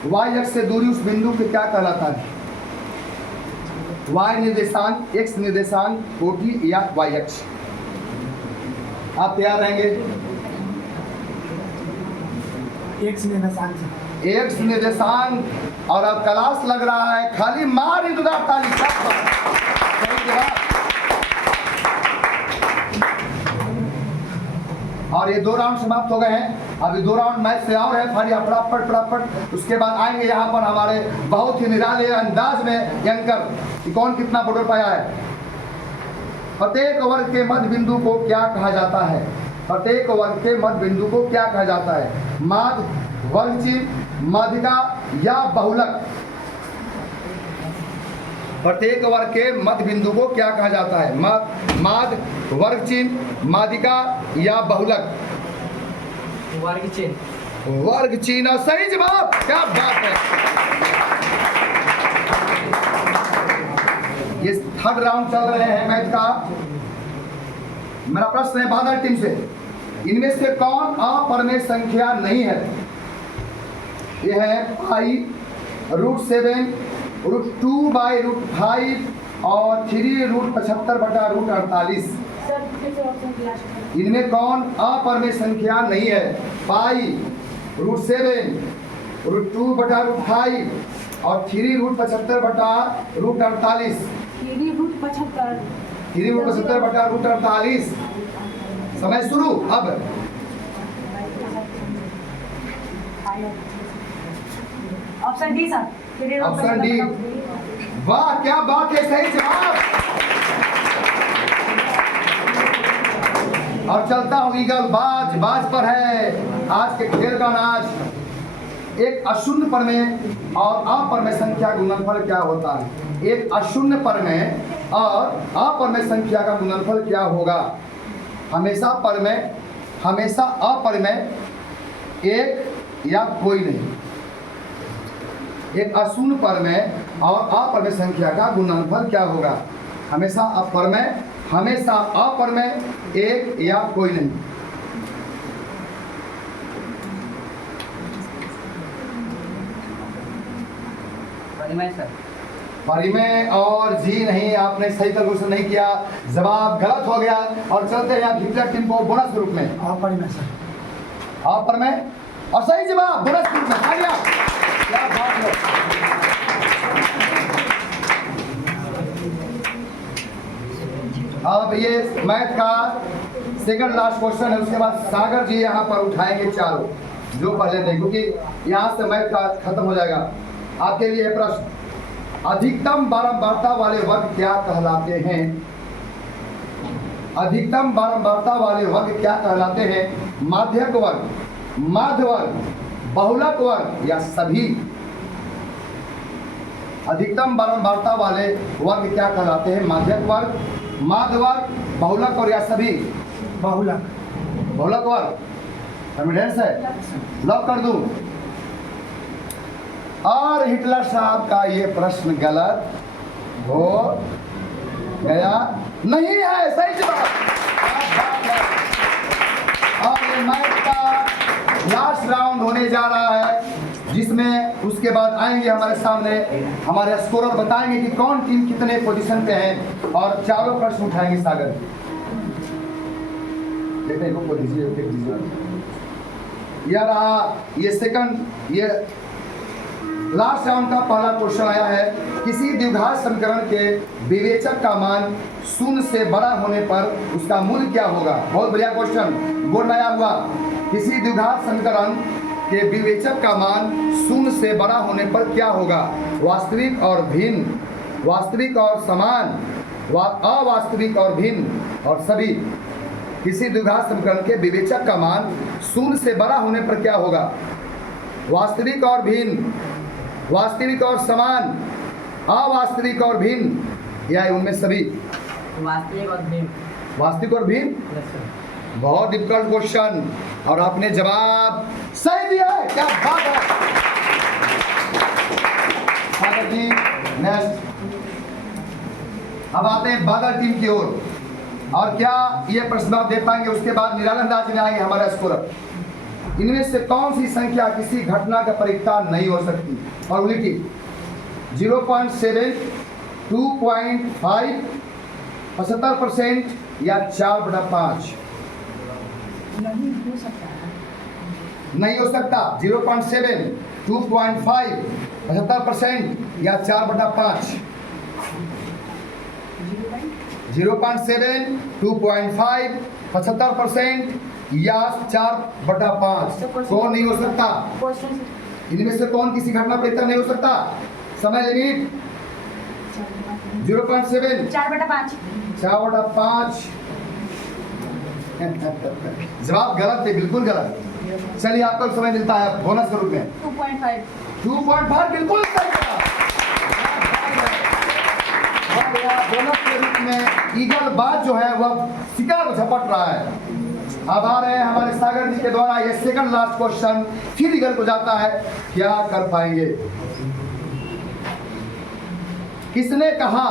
y अक्ष से दूरी उस बिंदु के क्या कहलाता है? y निर्देशांक, x निर्देशांक, कोटि या y अक्ष? आप तैयार रहेंगे? x निर्देशांक। x निर्देशांक। और अब क्लास लग रहा है खाली मार इंतजार ताली। और ये 2 राउंड समाप्त हो गए हैं। अभी 2 राउंड मैच से और है। फटाफट उसके बाद आएंगे यहाँ पर हमारे बहुत ही निराले अंदाज में एंकर कि कौन कितना बॉर्डर पाया है। प्रत्येक वर्ग के मध्य बिंदु को क्या कहा जाता है? प्रत्येक वर्ग के मध्य बिंदु को क्या कहा जाता है? माध्य, वर्ग चिन्ह, माध्यिका या बहुलक? प्रत्येक वर्ग के मध्य बिंदु को क्या कहा जाता है? माध्य, वर्ग चिन्ह, माध्यिका या बहुलक? वर्ग चिन्ह। वर्ग चिन्ह सही जवाब। क्या बात है। ये थर्ड राउंड चल रहे हैं मैथ का। मेरा प्रश्न है बादल टीम से, इनमें से कौन अपरिमेय संख्या नहीं है? ये है पाई, √7, √2/√5 और 3√75/√48। इनमें कौन अपरिमेय संख्या नहीं है? पाई, √7, √2/√5 और 3√75/√48। 3√75/√48। समय शुरू अब। Option D sir. Option D. वाह क्या बात है, सही जवाब। और चलता हूँ ईगल, बाज पर है आज के खेल का नाच। एक अशून्य परमेय और अपरिमेय संख्या का गुणनफल क्या होता है? एक अशून्य परमेय और अपरिमेय संख्या का गुणनफल क्या होगा? हमेशा परमेय, हमेशा अपरिमेय, एक या कोई नहीं। एक अशून्य परमेय और अपरिमेय संख्या का गुणनफल क्या होगा? हमेशा अपरिमेय, हमेशा अपरिमेय, एक या कोई नहीं। परिमेय और जी नहीं, आपने सही तरह से नहीं किया, जवाब गलत हो गया। और चलते हैं विक्टर टीम को बोनस ग्रुप में। अपरिमेय सर। अपरिमेय और सही जवाब बोनस ग्रुप में। क्या बात है। अब ये मैथ का सेकंड लास्ट क्वेश्चन है, उसके बाद सागर जी यहाँ पर उठाएंगे चारों जो पहले थे, क्योंकि यहाँ से मैथ का खत्म हो जाएगा। आपके लिए प्रश्न, अधिकतम बारंबारता वाले वर्ग क्या कहलाते हैं? अधिकतम बारंबारता वाले वर्ग क्या कहलाते हैं? माध्यक वर्ग, माध्य वर्ग, बहुलक वर्ग या सभी? अधिकतम बारंबारता वाले वर्ग क्या कहलाते हैं? माध्यक वर्ग, माध्य वर्ग, बहुलक और या सभी? बहुलक। बहुलक वर्ग कॉन्फिडेंस है, लॉक कर दूं। और हिटलर साहब का ये प्रश्न गलत हो गया नहीं है, सही जवाब। और ये मैच का लास्ट राउंड होने जा रहा है, जिसमें उसके बाद आएंगे हमारे सामने हमारे स्कोरर बताएंगे कि कौन टीम कितने पोजीशन पे है और चारों प्रश्न उठाएंगे। सागर यह रहा ये सेकंड, ये लास्ट राउंड का पहला क्वेश्चन आया है। किसी द्विघात समीकरण के विवेचक का मान 0 से बड़ा होने पर उसका मूल्य क्या होगा? बहुत बढ़िया क्वेश्चन, बोर्ड में आया हुआ। किसी द्विघात समीकरण के विवेचक का मान 0 से बड़ा होने पर क्या होगा? वास्तविक और भिन्न, वास्तविक और समान, अवास्तविक और भिन्न और सभी। किसी द्विघात समीकरण के विवेचक का मान 0 से बड़ा होने पर क्या होगा? वास्तविक और भिन्न, वास्तविक और समान, अवास्तविक और भिन्न या उनमें सभी? वास्तविक और भिन्न। वास्तविक और भिन्न। बहुत डिफिकल्ट क्वेश्चन और आपने जवाब सही दिया है, क्या बात है। सागर जी नेक्स्ट। अब आते हैं बादल टीम की ओर, और क्या ये प्रश्न आप दे पाएंगे? उसके बाद निरानंद आज में आएंगे हमारे स्कोरर। इनमें से कौन सी संख्या किसी घटना का परिक्ता नहीं हो सकती? और उल्टी 0.7, 2.5, 75% या 4/5? नहीं हो सकता। 0.7, 2.5, 75% या 4/5? 0.7, 2.5, 75% या 4/5? कौन नहीं हो सकता? इनमें से कौन किसी घटना परिक्ता नहीं हो सकता? समय लिमिट 0.7, 4/5, 4/5 जवाब गलत है, बिल्कुल गलत। चलिए आपको समय मिलता है बोनस के रूप में 2.5 2.5 बिल्कुल सही जवाब। बोनस के रूप में ईगल बाज जो है वह शिकार को झपट रहा है। अब आ रहे हैं हमारे सागर जी के द्वारा ये सेकंड लास्ट क्वेश्चन, फिर ईगल को जाता है, क्या कर पाएंगे? किसने कहा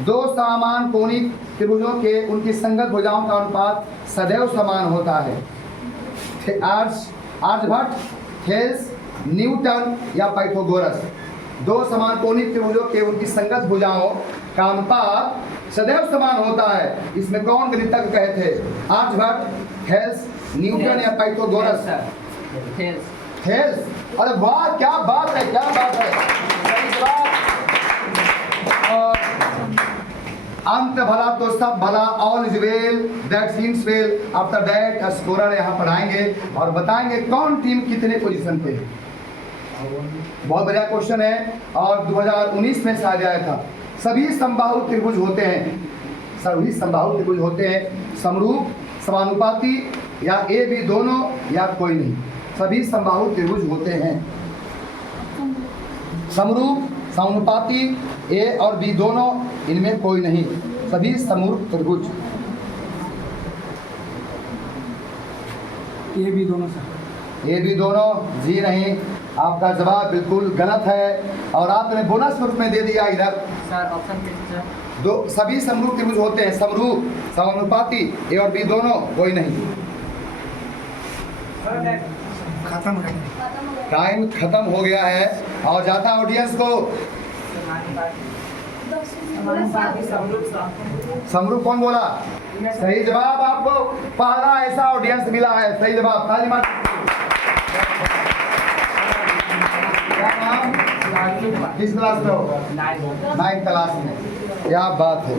दो समान कोणिक त्रिभुजों के उनकी संगत भुजाओं का अनुपात सदैव समान होता है? आर्यभट्ट, थेल्स, न्यूटन या पाइथागोरस? दो समान कोणिक त्रिभुजों के उनकी संगत भुजाओं का अनुपात सदैव समान होता है, इसमें कौन गणितज्ञ कहे थे? आर्यभट्ट, थेल्स, न्यूटन या पाइथागोरस? थेल्स। अरे वाह, क्या बात है, क्या बात है, सही जवाब। और अंत भला तो सब भला, all is well that seems well. After that scorer यहाँ पर आएंगे और बताएंगे कौन टीम कितने पोजीशन पे है। बहुत बढ़िया क्वेश्चन है और 2019 में शायद आया था। सभी समबाहु त्रिभुज होते हैं, सभी समबाहु त्रिभुज होते हैं समरूप, समानुपाती या ए बी दोनों या कोई नहीं। सभी समबाहु त्रिभुज होते हैं समरूप, समानुपाती, ए और बी दोनों, इनमें कोई नहीं, सभी समरूप त्रिभुज। ये भी दोनों सर। ए बी दोनों जी नहीं, आपका जवाब बिल्कुल गलत है और आपने बोनस के रूप में दे दिया इधर। सर ऑप्शन क्या? दो सभी समरूप त्रिभुज होते हैं समरूप, समानुपाती, ए और बी दोनों, कोई नहीं। टाइम खत्म हो गया है और जाता ऑडियंस को। समरूप कौन बोला? सही जवाब आपको पहला ऐसा ऑडियंस मिला है, सही जवाब। ताली मार। क्या नाम? किस क्लास में हो? 9th क्लास में। क्या बात है।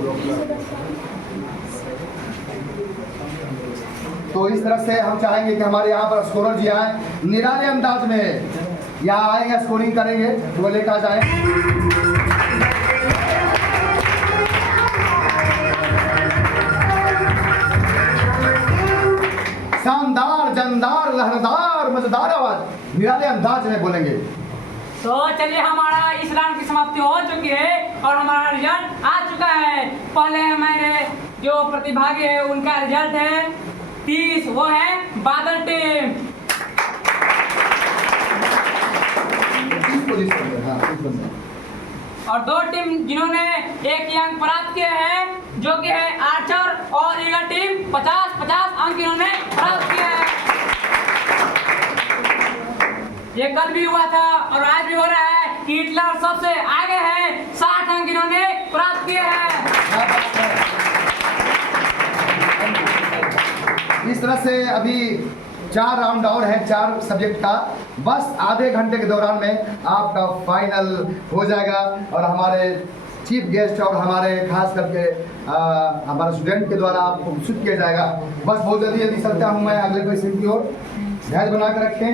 तो इस तरह से हम चाहेंगे कि हमारे यहाँ पर स्कोरर जी आए, निराले अंदाज में यहाँ आएंगे, स्कोरिंग करेंगे, वो लेकर जाए। शानदार, जानदार, लहरदार, मजेदार आवाज, निराले अंदाज में बोलेंगे। तो चलिए, हमारा इस राउंड की समाप्ति हो चुकी है और हमारा रिजल्ट आ चुका है। पहले हमारे जो प्रतिभागी है उनका रिजल्ट है 30, वो है बादल टीम। और दो टीम जिन्होंने एक अंक प्राप्त किए हैं जो कि है आर्चर और ईगल टीम, 50-50 अंक इन्होंने प्राप्त किए हैं। ये कल भी हुआ था और आज भी हो रहा है कि हिटलर सबसे आगे है, 60 अंक इन्होंने प्राप्त किए हैं। इस तरह से अभी 4 राउंड और है, 4 सब्जेक्ट का, बस आधे घंटे के दौरान में आपका फाइनल हो जाएगा और हमारे चीफ गेस्ट और हमारे खास करके हमारे स्टूडेंट के द्वारा आपको घोषित किया जाएगा। बस बहुत जल्दी चलता हूँ मैं अगले क्वेश्चन की ओर, धैर्य बना कर रखें।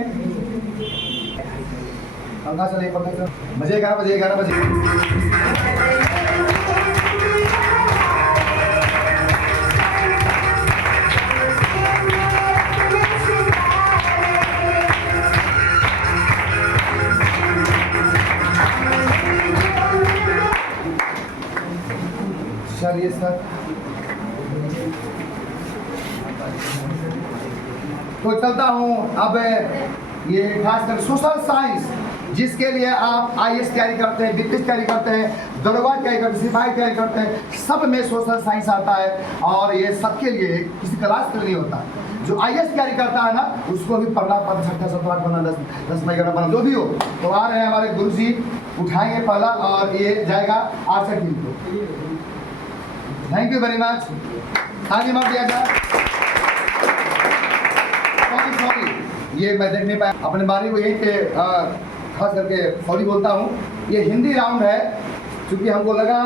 पंखा चलिए, पंखा बजे 11 बजे 11 बजे। चलिए सर, तो चलता हूँ अब ये खास कर सोशल साइंस, जिसके लिए आप IAS तैयारी करते हैं, BPS तैयारी करते हैं, दरोगा तैयारी करते हैं, सिपाही तैयारी करते हैं, सब में सोशल साइंस आता है और ये सबके लिए किसी क्लास में नहीं होता। जो IAS तैयारी करता है ना, उसको भी पढ़ना 5, 6, 7, 8, 9, 10, 11, 12 जो भी हो। तो आ रहे हैं हमारे गुरु जी, उठाएंगे पहला और ये जाएगा आर्चर टीम को। Thank you very much. आगे मार दिया जाए। सॉरी, ये मैं देख नहीं पाया, अपने बारे को यहीं पे खास करके सॉरी बोलता हूँ। ये हिंदी राउंड है, क्योंकि हमको लगा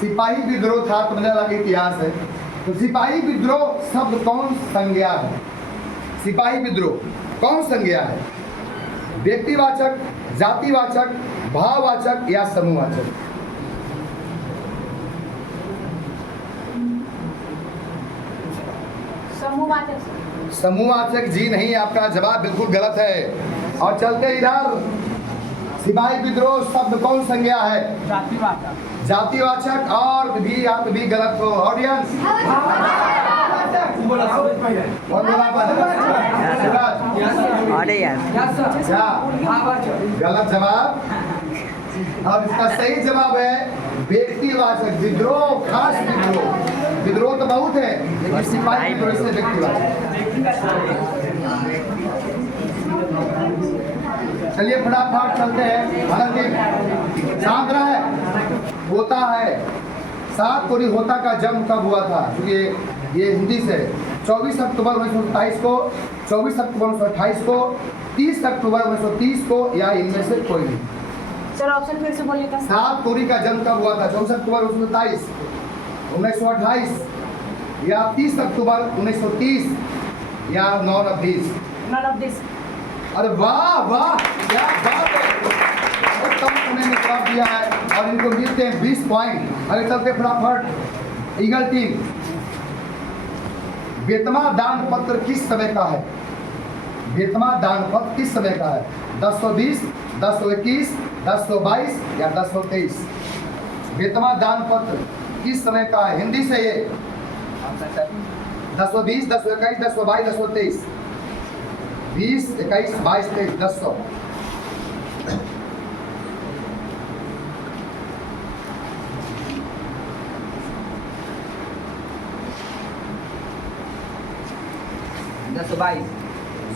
सिपाही विद्रोह था तो मुझे लगा इतिहास है। तो सिपाही विद्रोह शब्द कौन संज्ञा है? सिपाही विद्रोह कौन संज्ञा है? व्यक्तिवाचक, जातिवाचक, भाववाचक या समूहवाचक? समूहवाचक से। समूहवाचक जी नहीं, आपका जवाब बिल्कुल गलत है। और चलते इधर, सिपाही विद्रोह शब्द कौन संज्ञा है? जातिवाचक। जातिवाचक। और भी आप भी गलत हो। ऑडियंस कौन बोला? अरे यार क्या गलत जवाब? और इसका सही जवाब है व्यक्तिवाचक। विद्रोह, खास विद्रोह। विद्रोह तो बहुत है, लेकिन सिपाही विद्रोह से व्यक्तिवाचक। चलिए फटाफट चलते हैं। हालांकि शांत रहे। होता है, 7 कोरी होता का जन्म कब हुआ था? ये हिंदी से 24 अक्टूबर 1927 को, 24 अक्टूबर 1928 को, 30 अक्टूबर 1930 को, या इनमें से कोई नहीं। सर ऑप्शन फिर से बोलिएगा। 7 कोरी का जन्म कब हुआ था? 24 अक्टूबर 1927, 1928, या 30 अक्टूबर 1930, या 9 of this. None of this. अरे वाह वाह, क्या बात है, बहुत कम समय में जवाब दिया है और इनको मिलते हैं 20 पॉइंट। अरे चलते फटाफट। ईगल टीम, बेतमा दान पत्र किस समय का है? बेतमा दान पत्र किस समय का है? 1020, 1021, 1022, या 1023? बेतमा दान पत्र किस समय का है? हिंदी से ये 1020, 1021, 1022, 1023। 20, 21, 22, 23, 1000।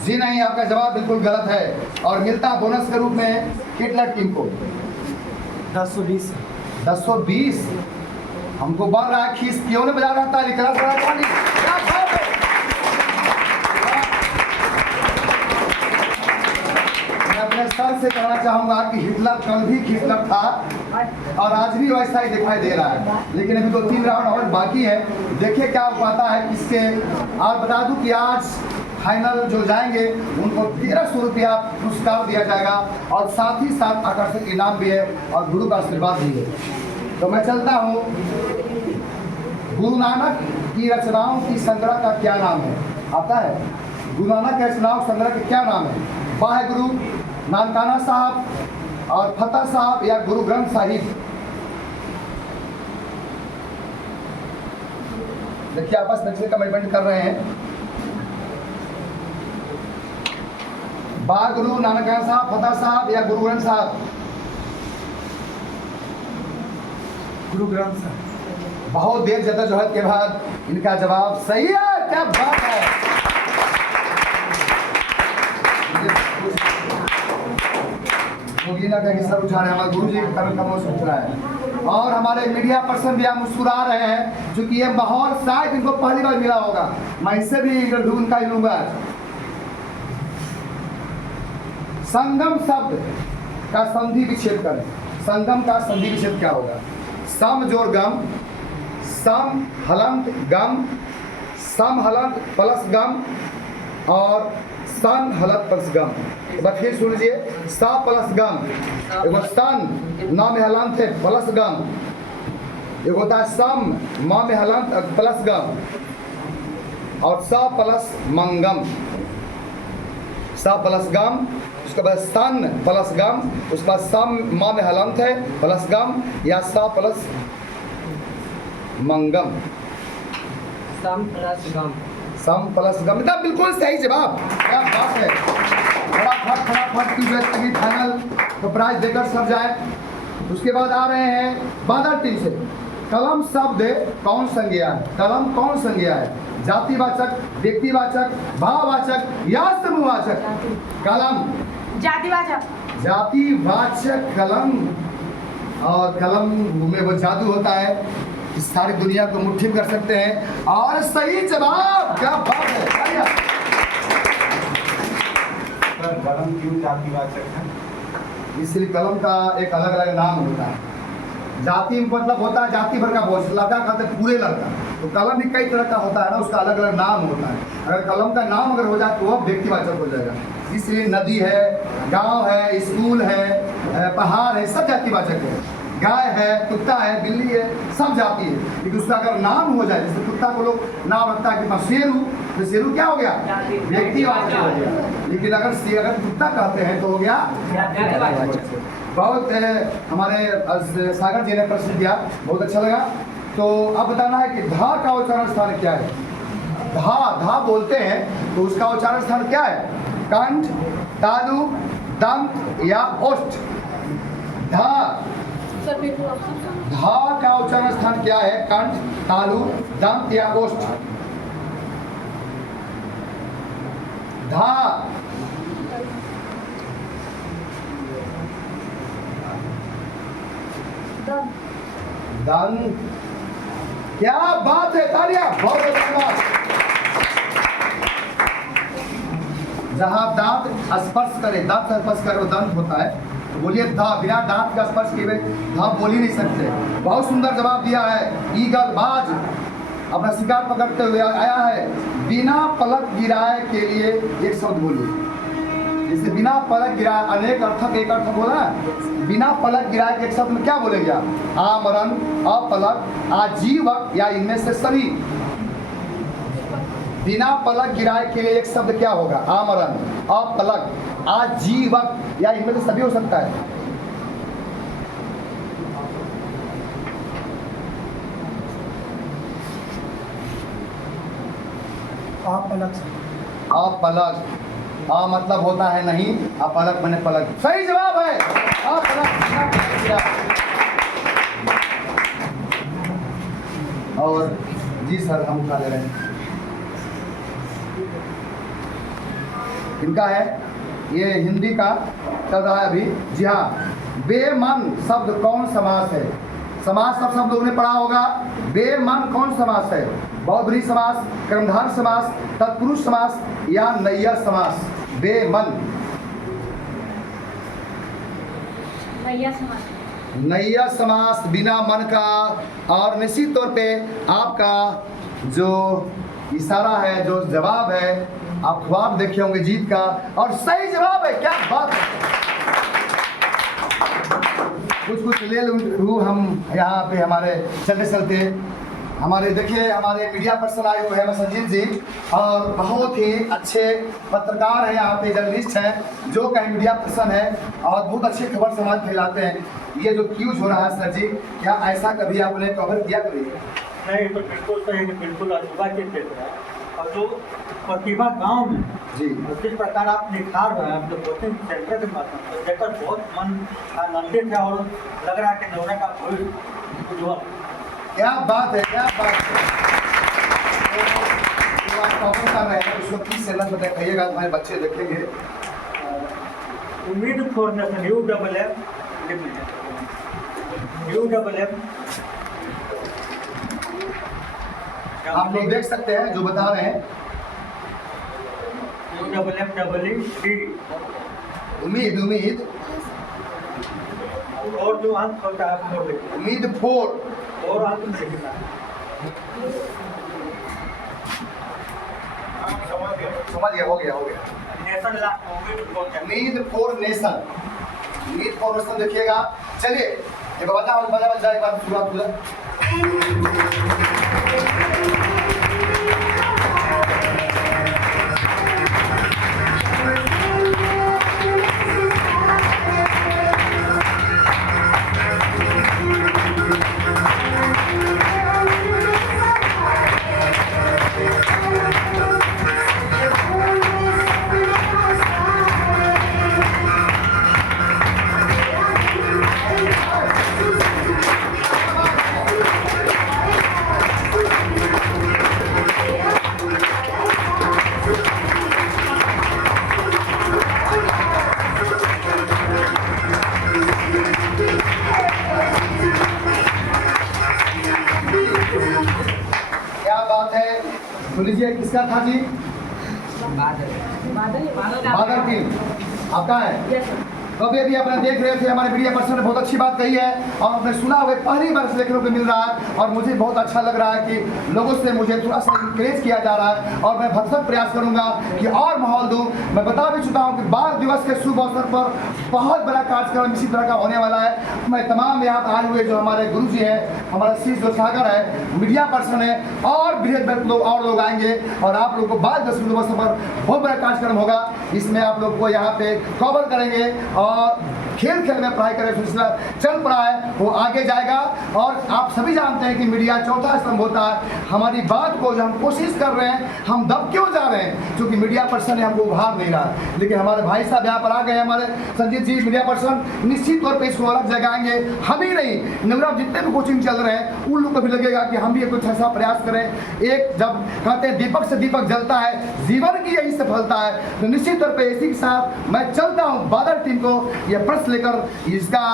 जी नहीं, आपका जवाब बिल्कुल गलत है और मिलता बोनस के रूप में हिटलर टीम को 1020। 1020। हमको बढ़ रहा है खीस, क्यों नहीं बजा रहा था? निकला क्या बात है? मैं अपने सर से कहना चाहूंगा कि हिटलर कल भी हिटलर था और आज भी वैसा ही दिखाई दे रहा है, लेकिन अभी 2-3 राउंड और बाकी है। देखिए क्या पाता है किसके। और बता दूं कि आज फाइनल जो जाएंगे उनको 1300 रुपया पुरस्कार दिया जाएगा और साथ ही साथ आकर्षक इनाम भी है और गुरु का आशीर्वाद भी है। तो मैं चलता हूँ। गुरु नानक की रचनाओं की संग्रह का क्या नाम है? आता है? गुरु नानक की रचनाओं संग्रह का क्या नाम है? वाहे गुरु, नानकाना साहब और फतेह साहब, या गुरु ग्रंथ साहिब? देखिए आपस में कमिटमेंट कर रहे हैं। वाहे गुरु, नानकाना साहब, फतेह साहब, या गुरु ग्रंथ साहब? गुरु ग्रंथ साहब। बहुत देर जद्दोजहद के बाद इनका जवाब सही है। क्या बात है। ना कहीं सर उठा रहे हैं, हमारे गुरु जी का कमल सोच रहा है और हमारे मीडिया पर्सन भी हम मुस्कुरा रहे हैं, क्योंकि ये माहौल शायद इनको पहली बार मिला होगा। मैं इससे भी इंटरव्यू उनका ही लूंगा। संगम शब्द का संधि विच्छेद करें। संगम का संधि विच्छेद क्या होगा? सम जोड़ गम, सम हलंत गम, सम हलंत प्लस गम, और सन हलत प्लस गम। फिर सुन लीजिए। सा प्लस गम, एगो सन न में हलंत है प्लस गम, एगो होता है सम म में हलंत प्लस गम, और स प्लस मंगम। सा प्लस गम, उसके बाद सन प्लस गम, उसके बाद सम म में हलंत है प्लस गम, या सा प्लस मंगम। सम प्लस गम। सम प्लस गम, मतलब बिल्कुल सही जवाब। क्या बात है। फटाफट की फाइनल तो प्राइज देकर सब जाए। उसके बाद आ रहे हैं बादल टीम से। कलम शब्द कौन संज्ञा है? कलम कौन संज्ञा है? जातिवाचक, व्यक्तिवाचक, भाववाचक, या समूहवाचक? कलम जातिवाचक। जातिवाचक कलम। और कलम में वो जादू होता है कि सारी दुनिया को मुट्ठी कर सकते हैं। और सही जवाब। क्या बात है। कलम क्यों जातिवाचक है? इसलिए कलम का एक अलग अलग नाम होता है। जाति मतलब होता है जाति भर का बोझ, लड़का कहते हैं पूरे लड़का। तो कलम भी कई तरह का होता है ना, उसका अलग अलग नाम होता है। अगर कलम का नाम अगर हो जाए तो वह व्यक्तिवाचक हो जाएगा। इसलिए नदी है, गांव है, स्कूल है, पहाड़ है, सब जातिवाचक है। गाय है, कुत्ता है, बिल्ली है, सब जाति है। लेकिन उसका अगर नाम हो जाए, जैसे कुत्ता को लोग नाम रखता है कि मैं शेर हूँ, तो शेरू क्या हो गया? व्यक्तिवाचक हो गया। लेकिन अगर कुत्ता कहते हैं तो हो गया जातिवाचक। बहुत हमारे सागर जी ने प्रश्न किया, बहुत अच्छा लगा। तो अब बताना है कि धा का उच्चारण स्थान क्या है? धा बोलते हैं तो उसका उच्चारण स्थान क्या है? कंठ, तालु, दंत या ओष्ठ? धा का उच्चारण स्थान क्या है? कंठ, तालु, दंत या ओष्ठ? धा। दंत। क्या बात है, तालियां। बहुत धन्यवाद। जहां दांत स्पर्श करे, दांत स्पर्श करे वो दंत होता है। तो बोलिए धा। बिना दांत का स्पर्श किए धा बोल ही नहीं सकते। बहुत सुंदर जवाब दिया है। ईगल बाज अपना शिकार पकड़ते हुए आया है। बिना पलक गिराए के लिए एक शब्द बोलिए। जैसे बिना पलक गिराए, अनेक अर्थक एक अर्थ बोला। बिना पलक गिराए के एक शब्द में क्या बोलेगा? आमरण, अपलक, आजीवक या इनमें से सभी। बिना पलक गिराए के लिए एक शब्द क्या होगा? आमरण, अपलक, आजीवक या इनमें से सभी हो सकता है। अपलक। आ मतलब होता है नहीं, अपलक बने पलक। सही जवाब है अपलक। और जी सर हम उठा ले रहे हैं। इनका है, ये हिंदी का चल रहा है अभी। जी हाँ। बेमन शब्द कौन समास है? समास सब शब्द लोगों ने पढ़ा होगा। बेमन कौन समास है? बहुब्रीहि समास, कर्मधारय समास, तत्पुरुष समास या नैय्य समास? बेमन। नैय्य समास बिना मन का। और निश्चित तौर पे आपका जो इशारा है, जो जवाब है, आप ख्वाब देखे होंगे जीत का, और सही जवाब है। क्या बात है। कुछ ले लूँ हम यहाँ पे हमारे चलते चलते। हमारे देखिए, हमारे मीडिया पर्सन आए हुए हैं संजीत जी, और बहुत ही अच्छे पत्रकार हैं यहाँ पे, जर्नलिस्ट हैं, जो कहीं मीडिया पर्सन है और बहुत अच्छी खबर समाज फैलाते हैं। ये जो क्यूज हो रहा है सर जी, क्या ऐसा कभी आपने कवर किया? कभी नहीं, तो बिल्कुल सही, बिल्कुल अधूरा के क्षेत्र है। और जो प्रतिभा गांव में जी जिस प्रकार आप निखार रहे हैं अपने कोचिंग सेंटर के माध्यम से, देखकर बहुत मन आनंदित है और लग रहा है कि नौरा का भविष्य उज्ज्वल। क्या बात है, क्या बात है। तो आप टॉपर कर रहे हैं, उसको 30 सेकंड में दिखाइएगा, हमारे बच्चे देखेंगे। उम्मीद फॉर नेशन UFF आप लोग देख सकते हैं जो बता रहे हैं। UFFED उम्मीद, उम्मीद और जो अंत होता है उम्मीद 4 और अंत में लिखना है। समझ गया, हो गया, हो गया। नेशन लास्ट उम्मीद 4 नेशन। उम्मीद 4 नेशन देखिएगा। चलिए एक बजा जाए, एक बार शुरुआत हो जाए। लीजिए, किसका था जी? बादल टीम। आपका है? तो अभी आपने देख रहे थे हमारे मीडिया पर्सन ने बहुत अच्छी बात कही है और आपने सुना हुआ पहली बार देखने को मिल रहा है और मुझे बहुत अच्छा लग रहा है कि लोगों से मुझे थोड़ा सा इंकरेज किया जा रहा है और मैं भरसक प्रयास करूंगा कि और माहौल दूं। मैं बता भी चुका हूं कि बाल दिवस के शुभ अवसर पर बहुत बड़ा कार्यक्रम इसी तरह का होने वाला है। मैं तमाम यहाँ पर आए हुए जो हमारे गुरुजी हैं, हमारा शीश जो सागर है, मीडिया पर्सन है और बृहद लोग और लोग आएंगे और आप लोग को बाल दिवस शुभ अवसर पर बहुत बड़ा कार्यक्रम होगा। इसमें आप लोग को यहाँ पे कवर करेंगे और खेल खेल में पढ़ाई करें सिलसिला चल पड़ा है वो आगे जाएगा। और आप सभी जानते हैं कि मीडिया चौथा स्तंभ होता है। हमारी बात को जो हम कोशिश कर रहे हैं हम दब क्यों जा रहे हैं, क्योंकि मीडिया पर्सन हमको उभार नहीं रहा। लेकिन हमारे भाई साहब यहाँ पर आ गए, हमारे संजीत जी मीडिया पर्सन निश्चित तौर पर इसको अलग जगाएंगे। हम ही नहीं, नवराव जितने भी कोचिंग चल रहे हैं उन लोग को भी लगेगा कि हम भी कुछ ऐसा प्रयास करें। एक जब कहते हैं दीपक से दीपक जलता है, जीवन की यही सफलता है। तो निश्चित तौर पर इसी के साथ मैं चलता हूँ बादल टीम को यह प्रश्न लेकर। इसका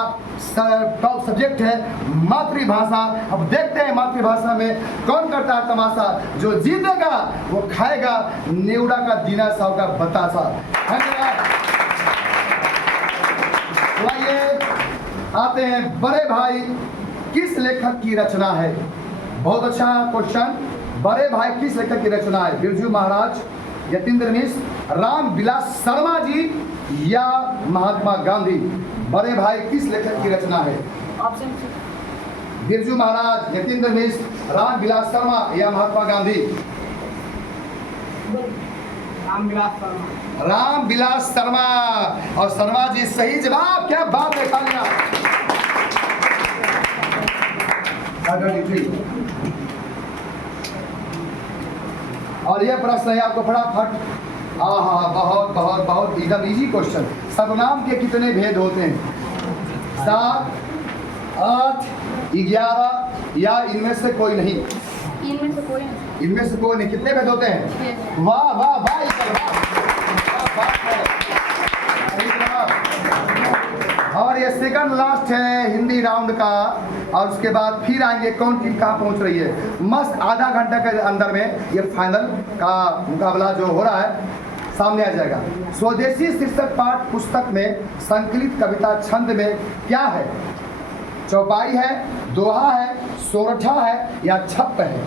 टॉप सब्जेक्ट है मातृभाषा। अब देखते हैं मातृभाषा में कौन करता है तमाशा। जो जीतेगा वो खाएगा नेवड़ा का दीना साव का बतासा। धन्यवाद। आइए आते हैं बड़े भाई किस लेखक की रचना है। बहुत अच्छा क्वेश्चन। बड़े भाई किस लेखक की रचना है? बिरजू महाराज, यतीन्द्र मिश्र, राम विलास शर्मा जी या महात्मा गांधी? बड़े भाई किस लेखक की रचना है? ऑप्शन बिरजू महाराज, यतीन्द्र मिश्र, राम विलास शर्मा या महात्मा गांधी? रामविलास शर्मा। रामविलास शर्मा। और शर्मा जी सही जवाब। क्या बात है, तालियां। और यह प्रश्न है आपको फटाफट। बहुत बहुत बहुत एकदम इजी क्वेश्चन। सर्वनाम के कितने भेद होते हैं? 7, 8, 11 या इनमें से कोई नहीं? इनमें से कोई नहीं। इनमें से कोई नहीं। कितने भेद होते हैं? वाह वाह वाह, और ये सेकंड लास्ट है हिंदी राउंड का। और उसके बाद फिर आएंगे कौन टीम कहाँ पहुंच रही है। मस्त आधा घंटा के अंदर में ये फाइनल का मुकाबला जो हो रहा है सामने आ जाएगा। स्वदेशी शीर्षक पाठ पुस्तक में संकलित कविता छंद में क्या है? चौपाई है, दोहा है, सोरठा है या छप्प है?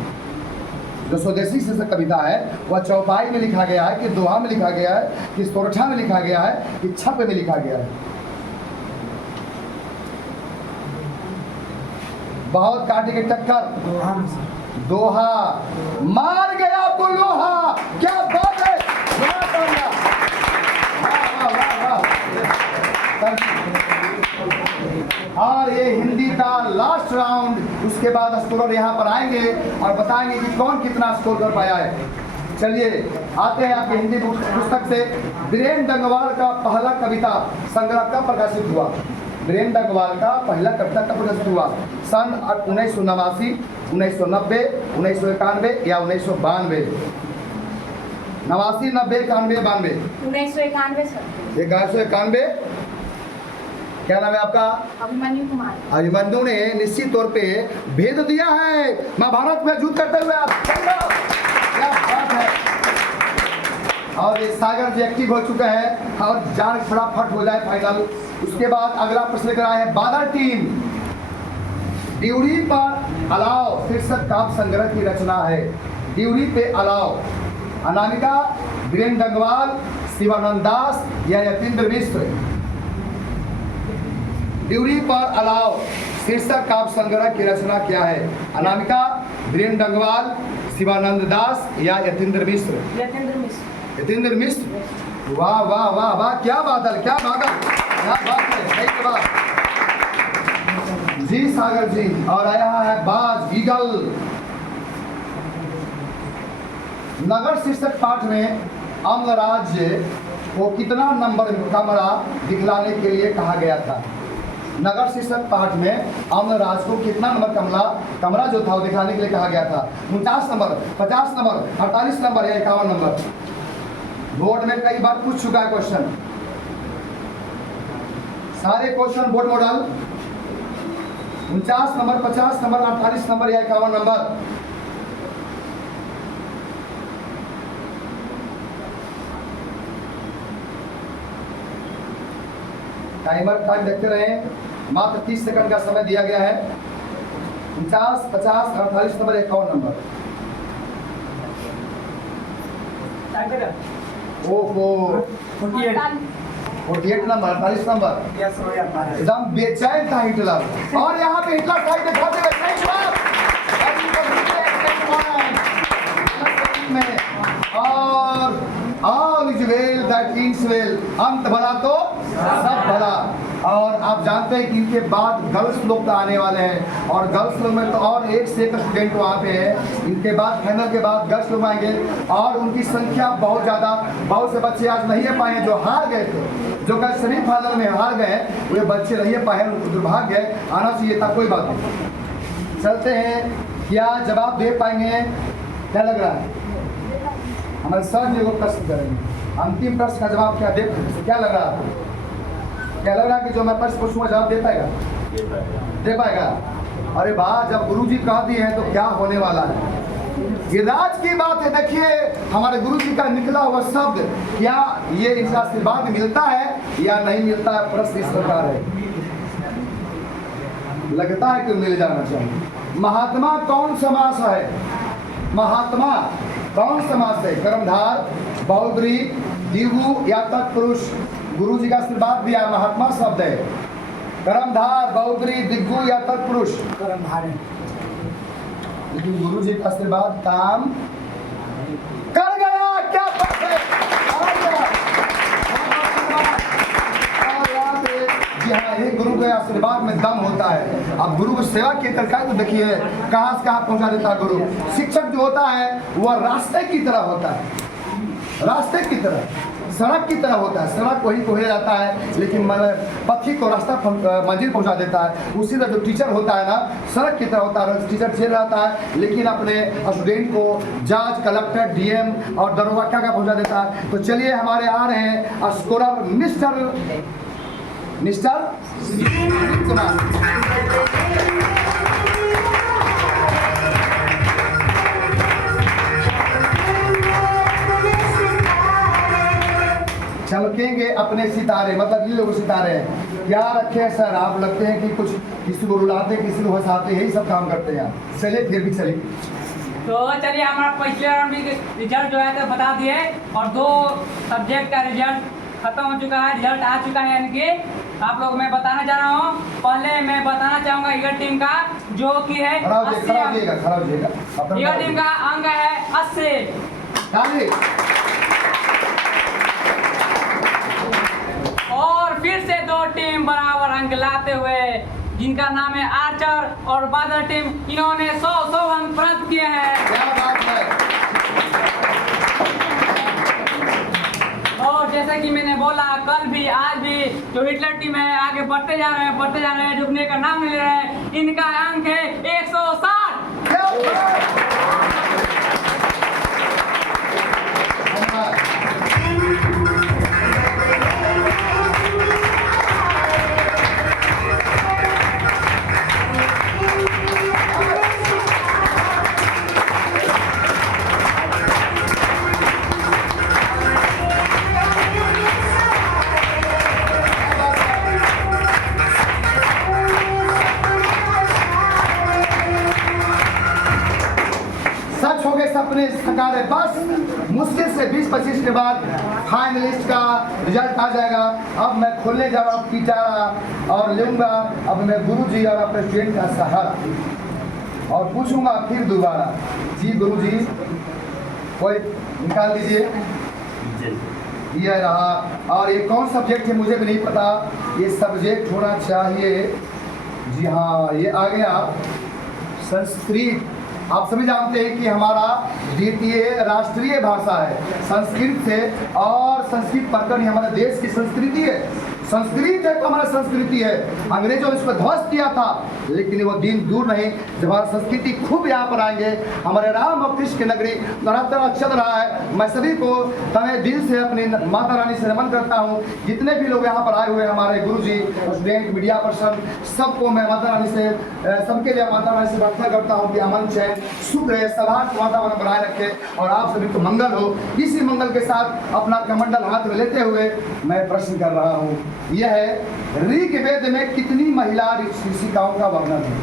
जो स्वदेशी शीर्षक कविता है वह चौपाई में लिखा गया है कि दोहा में लिखा गया है कि सोरठा में लिखा गया है कि छप्प में लिखा गया है? बहुत काटे के टक्कर। दोहा। मार गया आपको लोहा। क्या बात है। और ये हिंदी का लास्ट राउंड। उसके बाद स्कोरर यहाँ पर आएंगे और बताएंगे कि कौन कितना स्कोर कर पाया है। चलिए आते हैं आपके हिंदी पुस्तक से। वीरेंद्र डंगवाल का पहला कविता संग्रह कब प्रकाशित हुआ? वीरेंद्र डंगवाल का पहला कविता कब प्रकाशित हुआ? सन 1989, 1990, 1991 या 1992? 89, 90, 91, 92? 1991 सर। 1991। क्या नाम है आपका? अभिमन्यु कुमार। अभिमन्यु ने निश्चित तौर पे भेद दिया है महाभारत में युद्ध करते हुए। आप क्या बात है। और ये सागर जी एक्टिव हो चुके हैं और जान फटाफट हो जाए फाइनल। उसके बाद अगला प्रश्न लेकर आए हैं बादल टीम। ड्यूरी पर अलाव शीर्षक काव्य संग्रह की रचना है। ड्यूरी पे अलाव। अनामिका, वीरेंद्र डंगवाल, शिवानंद दास या यतीन्द्र मिश्र? ड्यूरी पर अलाव शीर्षक काव्य संग्रह की रचना क्या है? अनामिका, वीरेंद्र डंगवाल, शिवानंद दास या यतीन्द्र मिश्र? यतीन्द्र मिश्र। यतीन्द्र मिश्र। वाह वाह वाह वाह, क्या बादल, क्या बादल, क्या बात है। सही जवाब जी सागर जी। और आया है बाज ईगल। नगर शीर्षक पाठ में अम्ल राज्य को कितना नंबर कमरा दिखलाने के लिए कहा गया था? नगर शीर्षक पाठ में अम्ल राज को कितना नंबर कमरा जो था वो दिखाने के लिए कहा गया था? 49 नंबर, 50 नंबर, 48 नंबर या 51 नंबर? बोर्ड में कई बार पूछ चुका है क्वेश्चन। सारे question board model 49 number, 50 number, 48 number या 51 नंबर? टाइम देखते रहें। मात्र 30 सेकंड का समय दिया गया है। 49, 50, 48 नंबर, 51 नंबर। ओहो 48 नंबर, 48 नंबर। एकदम बेचैन था हिटलर, और यहाँ पे हिटलर साइड में खाते हुए और all is well that is well, अंत भला तो सब भला। और आप जानते हैं कि इनके बाद गर्ल्स लोग तो आने वाले हैं, और गर्ल्स लोग में तो और एक से एक स्टूडेंट वहाँ पे है। इनके बाद फाइनल के बाद गर्ल्स लोग आएंगे, और उनकी संख्या बहुत ज़्यादा। बहुत से बच्चे आज नहीं आ पाए जो हार गए थे, जो कल सेमीफाइनल में हार गए, वे बच्चे नहीं पाए, उनको दुर्भाग्य है। आना चाहिए था, कोई बात नहीं। चलते हैं, क्या जवाब दे पाएंगे? क्या लग रहा है? हमारे सर जी को प्रश्न करेंगे, अंतिम प्रश्न का जवाब क्या दे पाएंगे? क्या लग रहा है? क्या लग रहा है कि जो मैं प्रश्न पूछूंगा जवाब दे पाएगा? दे पाएगा। अरे वाह, जब गुरुजी कह दिए हैं तो क्या होने वाला है? ये राज की बात है। देखिए हमारे गुरुजी का निकला हुआ शब्द, क्या ये इनका आशीर्वाद मिलता है या नहीं मिलता है? प्रश्न इस प्रकार है, लगता है कि मिल जाना चाहिए। महात्मा कौन समास है? महात्मा कौन समास है? कर्मधार, बहुब्री, द्विगु या तत्पुरुष? गुरु जी का आशीर्वाद दिया, महात्मा शब्द है। कर्मधार, बहुब्री, द्विगु या तत्पुरुष? कर्मधार है। लेकिन गुरु जी का आशीर्वाद काम कर गया। क्या बात है? जी हाँ, ये गुरु के आशीर्वाद में दम होता है। अब गुरु की सेवा की तरह तो देखिए कहाँ से कहाँ पहुँचा देता है गुरु। शिक्षक जो होता है वह रास्ते की तरह होता है, रास्ते की तरह, सड़क की तरह होता है। सड़क वही को ले जाता है, लेकिन पथी को रास्ता मंजिल पहुंचा देता है। उसी तरह जो टीचर होता है ना, सड़क की तरह होता है। टीचर जेल रहता है, लेकिन अपने स्टूडेंट को जज, कलेक्टर, डीएम और दरोगा क्या पहुंचा देता है। तो चलिए हमारे आ रहे हैं स्कोरर मिस्टर कुमार। चमकेंगे अपने सितारे, मतलब ये लोग सितारे हैं। क्या रखे हैं सर? आप लगते हैं कि कुछ किसी को रुलाते, किसी को हंसाते, यही सब काम करते हैं। चलिए फिर भी चलिए। तो चलिए हमारा पिछले राउंड रिजल्ट जो है तो बता दिए, और 2 सब्जेक्ट का रिजल्ट खत्म हो चुका है, रिजल्ट आ चुका है। यानी कि आप लोग मैं बताना चाह रहा हूँ। पहले मैं बताना चाहूँगा ईगल टीम का, जो कि है 80 ईगल टीम का अंक है 80। और फिर से 2 टीम बराबर अंक लाते हुए, जिनका नाम है आर्चर और बादल टीम, इन्होंने 100 अंक प्राप्त किए हैं। क्या बात है? और जैसा कि मैंने बोला, कल भी आज भी जो हिटलर टीम है आगे बढ़ते जा रहे हैं, रुकने का नाम नहीं ले रहे हैं। इनका अंक है 160। सपने सकारे। बस मुश्किल से 20-25 के बाद फाइनलिस्ट का रिजल्ट आ जाएगा। अब मैं खोलने जा रहा हूँ पिटारा और लूँगा अब मैं गुरुजी और अपने स्टूडेंट का सहारा, और पूछूंगा फिर दोबारा। जी गुरुजी, कोई निकाल दीजिए। ये रहा। और ये कौन सब्जेक्ट है मुझे भी नहीं पता, ये सब्जेक्ट होना चाहिए। जी हाँ, ये आ गया संस्कृत। आप सभी जानते हैं कि हमारा द्वितीय राष्ट्रीय भाषा है संस्कृत से, और संस्कृत पढ़कर ही हमारे देश की संस्कृति है। संस्कृत है तो हमारा संस्कृति है। अंग्रेजों ने इसको ध्वस्त किया था, लेकिन वो दिन दूर नहीं जब हमारा संस्कृति खूब यहाँ पर आएंगे। हमारे राम और कृष्ण की नगरी लगातार चल रहा है। मैं सभी को तहे दिल से अपनी माता रानी से नमन करता हूँ। जितने भी लोग यहाँ पर आए हुए हमारे गुरुजी, स्टूडेंट, मीडिया पर्सन, सबको मैं माता रानी से, सबके लिए माता रानी से प्रार्थना करता हूँ कि अमन चैन सुख रहे, सभा वातावरण बनाए रखे और आप सभी को मंगल हो। इसी मंगल के साथ अपना कमंडल हाथ में लेते हुए मैं प्रश्न कर रहा हूँ। यह है ऋग्वेद में कितनी महिला ऋषिकाओं का वर्णन है।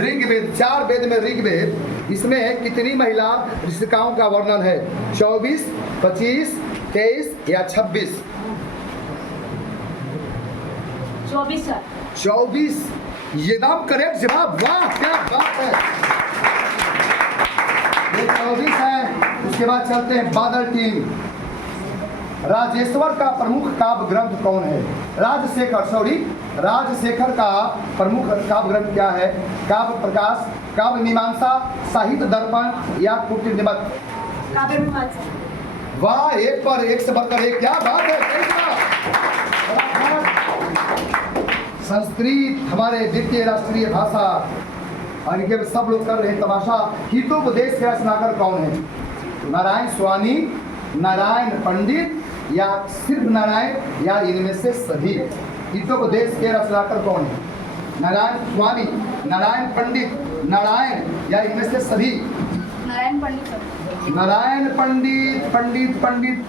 ऋग्वेद 4 वेद में ऋग्वेद, इसमें कितनी महिला ऋषिकाओं का वर्णन है? 24, 25, 23 या 26? 24 सर। 24 एकदम करेक्ट जवाब। वाह क्या बात है, ये 24 है। उसके बाद चलते हैं बादल टीम। राजेश्वर का प्रमुख काव्य ग्रंथ कौन है? राजशेखर का प्रमुख काव्य ग्रंथ क्या है? काव्य प्रकाश, काव्य मीमांसा, साहित्य दर्पण या कुटिल निबंध? काव्य मीमांसा। वाह, एक पर एक से बढ़कर एक, क्या बात है, सही जवाब। संस्कृत हमारे द्वितीय राष्ट्रीय भाषा, और इनके सब लोग कर रहे हैं तमाशा। हितोपदेश के रचनाकार कौन है? नारायण स्वामी, नारायण पंडित या सिर्फ नारायण या इनमें से सभी? हितोपदेश के रचनाकार कौन है? नारायण स्वामी, नारायण पंडित, नारायण या इनमें से सभी? नारायण पंडित। नारायण पंडित, पंडित पंडित।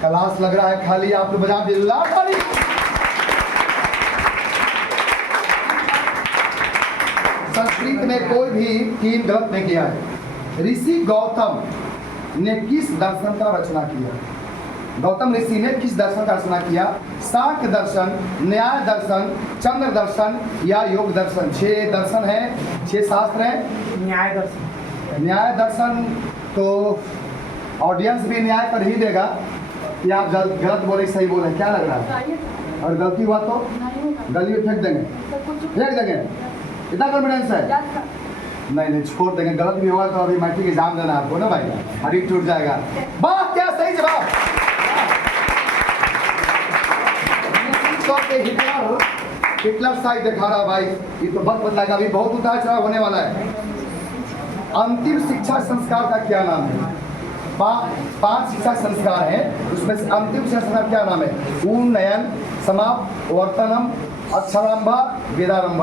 क्लास लग रहा है खाली, आप लोग बजा दिल्ला खाली। संस्कृत में कोई भी 3 गलत नहीं किया है। ऋषि गौतम ने किस दर्शन का रचना किया? गौतम ऋषि ने किस दर्शन का रचना किया? सांख्य दर्शन, न्याय दर्शन, चंद्र दर्शन या योग दर्शन? 6 दर्शन है, 6 शास्त्र है। न्याय दर्शन। न्याय दर्शन तो ऑडियंस भी न्याय कर ही देगा कि आप गलत बोले सही बोले, क्या लग रहा है? और गलती हुआ तो गली में फेंक देंगे, फेंक देंगे, इतना कॉन्फिडेंस है? नहीं छोड़ देंगे। गलत भी होगा तो अभी मैट्रिक एग्जाम देना आपको ना भाई, हरी टूट जाएगा। वाह क्या सही जवाब। हिटलर साइड दिखा रहा भाई, ये तो बहुत बदलाएगा, अभी बहुत उतार चढ़ाव होने वाला है। अंतिम शिक्षा संस्कार का क्या नाम है? 5 शिक्षा संस्कार है, उसमें से अंतिम शिक्षा संस्कार क्या नाम है? उन्नयन, समापवर्तनम, अक्षरारंभ, वेदारंभ?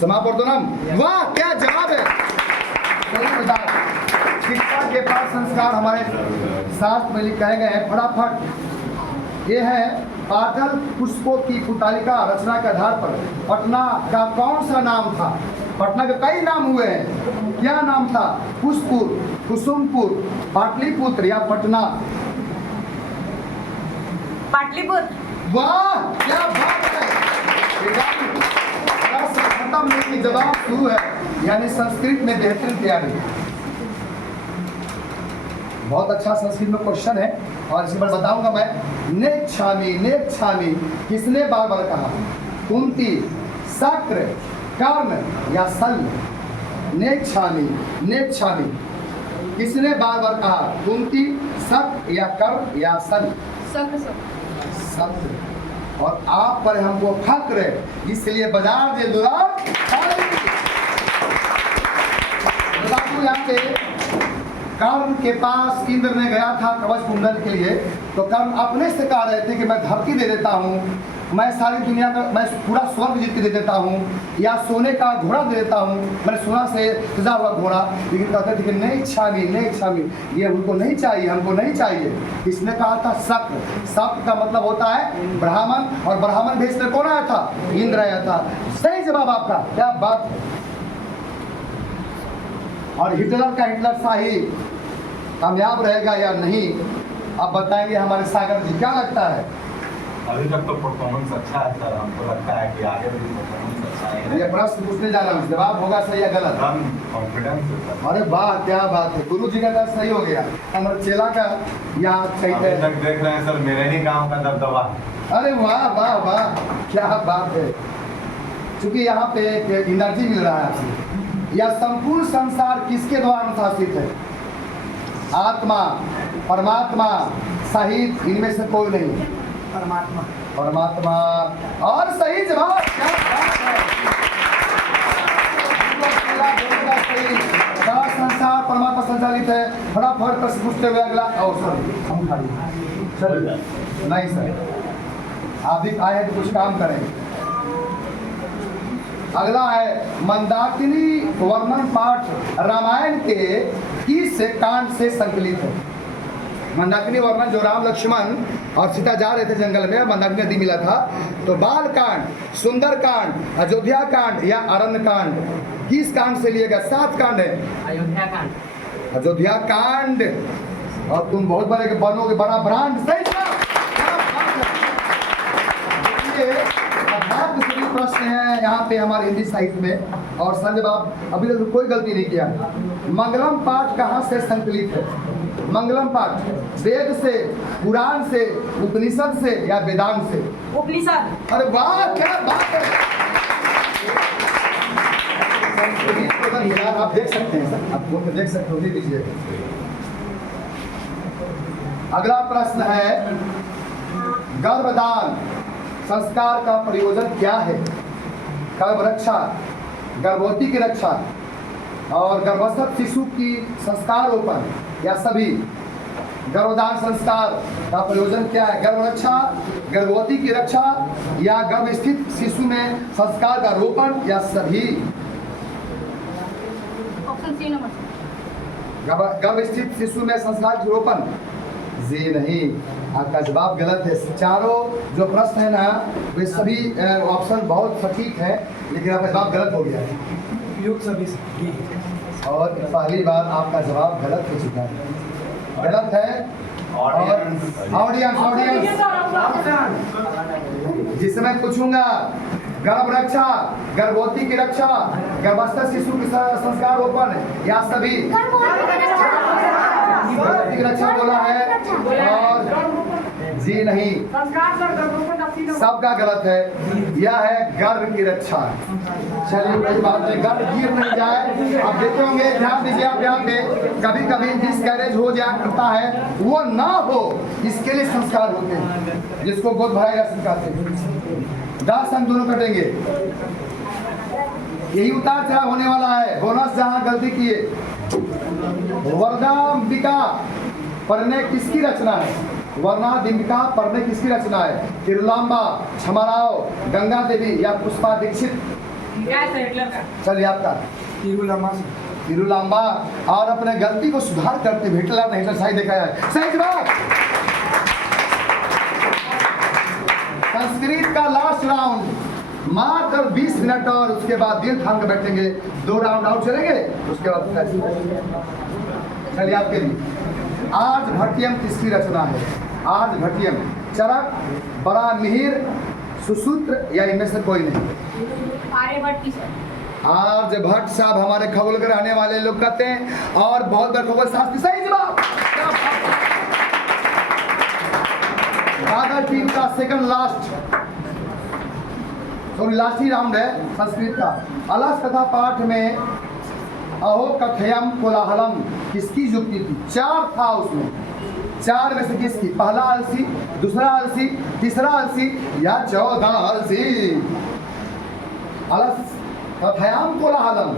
समापवर्तनम। वाह क्या जवाब है, शिक्षा के 5 संस्कार हमारे शास्त्र में कहे गए हैं। फटाफट ये है, पाटल पुष्पों की पुतालिका रचना के आधार पर पटना का कौन सा नाम था? पटना के कई नाम हुए हैं, क्या नाम था? पुष्पुर, कुसुमपुर, पाटलिपुत्र या पटना? पाटलिपुत्र। वाह क्या बात है, खत्म नहीं, जवाब शुरू है, यानी संस्कृत में बेहतरीन तैयारी। बहुत अच्छा संस्कृत में क्वेश्चन है और इस पर बताऊंगा मैं। नेक्षामी, नेक्षामी किसने बार बार कहा? कुंती, शक्र, कर्ण या शल्य? नेक्षामी, नेक्षामी किसने बार बार कहा? कुंती, शक्र या कर्ण या शल्य? शक्र। और आप पर हमको फक्र है, इसलिए बाजार दे दुलार। यहाँ पे कर्ण के पास इंद्र ने गया था कवच कुंडल के लिए, तो कर्ण अपने से कह रहे थे कि मैं धरती दे देता हूँ, मैं सारी दुनिया का, मैं पूरा स्वर्ग जीत के दे देता हूँ, या सोने का घोड़ा दे देता हूँ, मैं सोना से सजा हुआ घोड़ा। लेकिन कहते थे कि नहीं छामी, नहीं छामी, ये उनको नहीं चाहिए, हमको नहीं चाहिए। इसने कहा था शक्र। शक्र का मतलब होता है ब्राह्मण, और ब्राह्मण भेष में कौन आया था? इंद्र आया था। सही जवाब आपका, क्या बात है। और हिटलर का हिटलर शाही कामयाब रहेगा या नहीं, आप बताएंगे हमारे सागर जी, क्या लगता है? अभी तक तो परफॉर्मेंस अच्छा है सर, हमको लगता है कि आगे भी परफॉर्मेंस अच्छा है। ये प्रश्न पूछने जा रहा हूँ, जवाब होगा सही या गलत? कॉन्फिडेंस है सर। अरे वाह क्या बात है, गुरु जी का दर्द सही हो गया, हमारे चेला का यहाँ सही अभी है। तक देख रहे हैं सर, मेरे ही गांव का दबदबा है। अरे वाह वाह वाह क्या बात है। क्योंकि यहाँ पे एक एनर्जी मिल रहा है आपसे। यह संपूर्ण संसार किसके द्वारा अनुशासित है? आत्मा, परमात्मा, साहित्य, इनमें से कोई नहीं? परमात्मा। परमात्मा। और सही जवाब, क्या बात है। सारा संसार परमात्मा संचालित है। फटाफट प्रश्न पूछते हुए अगला अवसर चलिए। नहीं सर, आप भी आए हैं तो कुछ काम करें। अगला है मंदाकिनी वर्णन पाठ रामायण के किस कांड से संकलित है? मंदाकिनी वर्णन जो राम लक्ष्मण और सीता जा रहे थे जंगल में, मंदाकिनी नदी मिला था। तो बाल कांड, सुंदर कांड, अयोध्या कांड या अरण्य कांड, किस कांड से लिएगा? 7 कांड है। अयोध्या कांड। अयोध्या कांड। और तुम बहुत बड़े बनोगे, बड़ा ब्रांड। सही जवाब। प्रश्न है यहाँ पे हमारे हिंदी साहित्य में, और सर जवाब अभी तक कोई गलती नहीं किया। मंगलम पाठ कहाँ से संकलित है? मंगलम पाठ वेद से, पुराण से, उपनिषद से या वेदांत से? उपनिषद। अरे वाह, क्या बात है। आप देख सकते हैं सर, आप बोल के देख सकते हो, दे दीजिए। अगला प्रश्न है, गर्भदान संस्कार का प्रयोजन क्या है? गर्भ रक्षा, गर्भवती की रक्षा और गर्भस्थ शिशु की संस्कारोपण या सभी? गर्भदान संस्कार का प्रयोजन क्या है? गर्भ रक्षा, गर्भवती की रक्षा या गर्भ स्थित शिशु में संस्कार का रोपण या सभी? Option C number. गर्भ स्थित शिशु में संस्कार का रोपण? जी नहीं, आपका जवाब गलत है। चारों जो प्रश्न है ना, वे सभी ऑप्शन बहुत सटीक है, लेकिन आपका जवाब गलत हो गया है। और पहली बार आपका जवाब गलत हो चुका है, गलत है। ऑडियंस जिसमें पूछूंगा, गर्भ रक्षा, गर्भवती की रक्षा, गर्भस्थ शिशु की संस्कार रोपण या सभी? गर्भवती की रक्षा बोला है, और जी नहीं, सबका गलत है। यह है गर्भ की रक्षा। चलिए कोई बात नहीं, गर्भ गिर नहीं जाए। आप देखे होंगे, ध्यान दीजिए आप यहाँ पे, कभी कभी मिसकैरेज हो जाया करता है, वो ना हो इसके लिए संस्कार होते हैं, जिसको गोद भराई रस्म कहते हैं। दांत सन दोनों कटेंगे, यही उतार चढ़ाव होने वाला है। बोनस जहाँ गलती किए। वर्णादिका पढ़ने किसकी रचना है? वर्णादिका पढ़ने किसकी रचना है? तिरुलांबा, क्षमाराव, गंगा देवी या पुष्पा दीक्षित? चलिए आपका तिरुलांबा। और अपने गलती को सुधार करते हिटलर ने हिटलर सही देखा है। सही जवाब। संस्कृत का लास्ट राउंड मात्र 20 मिनट, और उसके बाद दिल थाम के बैठेंगे। 2 राउंड आउट चलेंगे, उसके बाद चलिए आपके लिए। आज भट्टियम किसकी रचना है? आज भट्टियम, चरक, बड़ा मिहिर, सुसूत्र या इनमें से कोई नहीं? आर्यभट्ट की सर। आर्यभट्ट साहब हमारे खगोल के रहने वाले लोग कहते हैं, और बहुत बड़े खगोल शास्त्री। सही जवाब। बादल टीम का सेकंड लास्ट ही राउंड है संस्कृत का। अलस कथा पाठ में अहो कथयम कोलाहलम किसकी युक्ति थी? 4 था उसमें, 4 में से किसकी? पहला अलसी, दूसरा अलसी, तीसरा अलसी या 14 अलसी? अलस कथयम कोलाहलम।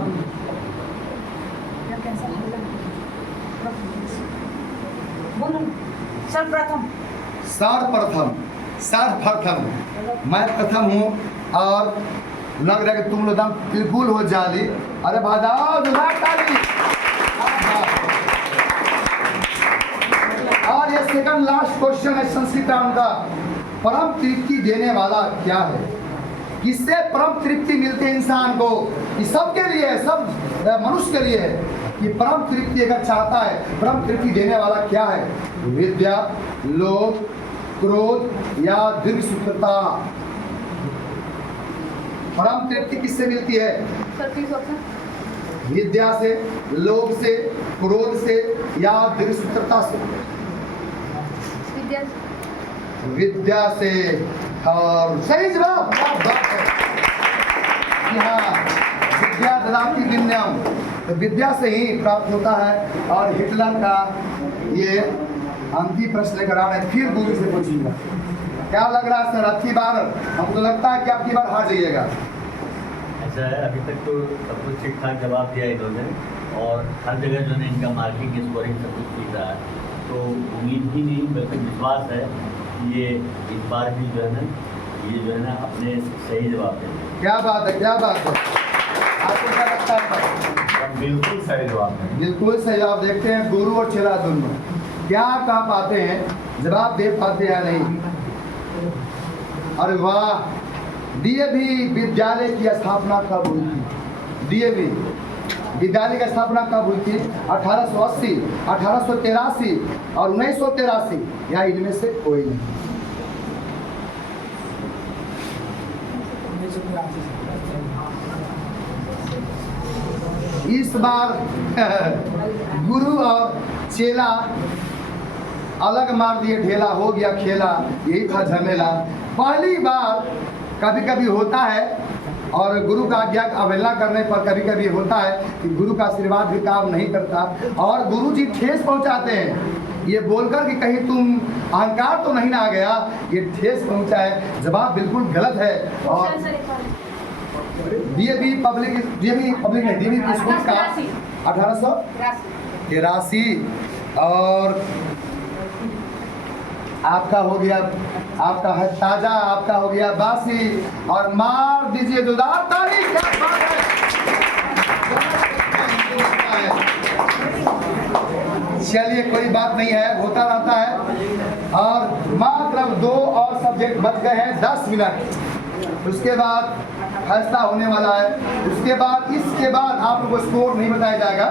सर्वप्रथम मैं प्रथम हूँ, और लग रहा है कि तुम लोग बिल्कुल हो जाली। अरे भादाओ ताली। और ये सेकंड लास्ट क्वेश्चन है संस्कृत राउंड का। परम तृप्ति देने वाला क्या है? किससे परम तृप्ति मिलती है इंसान को? ये सबके लिए है, सब मनुष्य के लिए है कि परम तृप्ति अगर चाहता है, परम तृप्ति देने वाला क्या है? विद्या, लोभ, क्रोध या दीर्घसूत्रता? परम तृप्ति किससे मिलती है? विद्या से, लोभ से, क्रोध से या दीर्घसूत्रता से? विद्या से। और सही जवाब। विद्या ददाति विनयम, तो विद्या से ही प्राप्त होता है। और हिटलर का ये अंतिम प्रश्न लेकर आ रहे हैं, फिर गुरु से पूछिएगा। क्या लग रहा है सर, अब की बार हमको लगता है कि अब की बार हार जाइएगा? ऐसा है, अभी तक तो सब कुछ ठीक ठाक जवाब दिया इन्होंने, और हर जगह जो है इनका मार्किंग स्कोरिंग सब कुछ ठीक रहा है। तो उम्मीद ही नहीं बल्कि विश्वास है कि ये इस बार भी जो है ना अपने सही जवाब देंगे। क्या बात है, क्या बात है। आपको क्या लगता है? बिल्कुल सही जवाब है। बिल्कुल सही जवाब। देखते हैं गुरु और चेला दोनों। क्या कह पाते हैं, जवाब दे पाते हैं नहीं। अरे वाह, डीएवी विद्यालय की स्थापना कब हुई थी? डीएवी विद्यालय की स्थापना कब हुई थी? 1880, 1883 और 1983, या इनमें से कोई नहीं। इस बार गुरु और चेला अलग मार दिए, ढेला हो गया खेला, यही था झमेला। पहली बार कभी कभी होता है, और गुरु का आज्ञा का अवहेलना करने पर कभी कभी होता है कि गुरु का आशीर्वाद भी काम नहीं करता, और गुरु जी ठेस पहुंचाते हैं ये बोलकर कि कहीं तुम अहंकार तो नहीं ना आ गया, ये ठेस पहुंचा है। जवाब बिल्कुल गलत है। और डीएवी पब्लिक नहीं, डीएवी स्कूल का 1883, और आपका हो गया, आपका है ताजा, आपका हो गया बासी, और मार दीजिए जोरदार ताली। क्या बात है। चलिए कोई बात नहीं है, होता रहता है। और मात्र 2 और सब्जेक्ट बच गए हैं, 10 मिनट, उसके बाद फैसला होने वाला है। उसके बाद इसके बाद आप लोगों को स्कोर नहीं बताया जाएगा,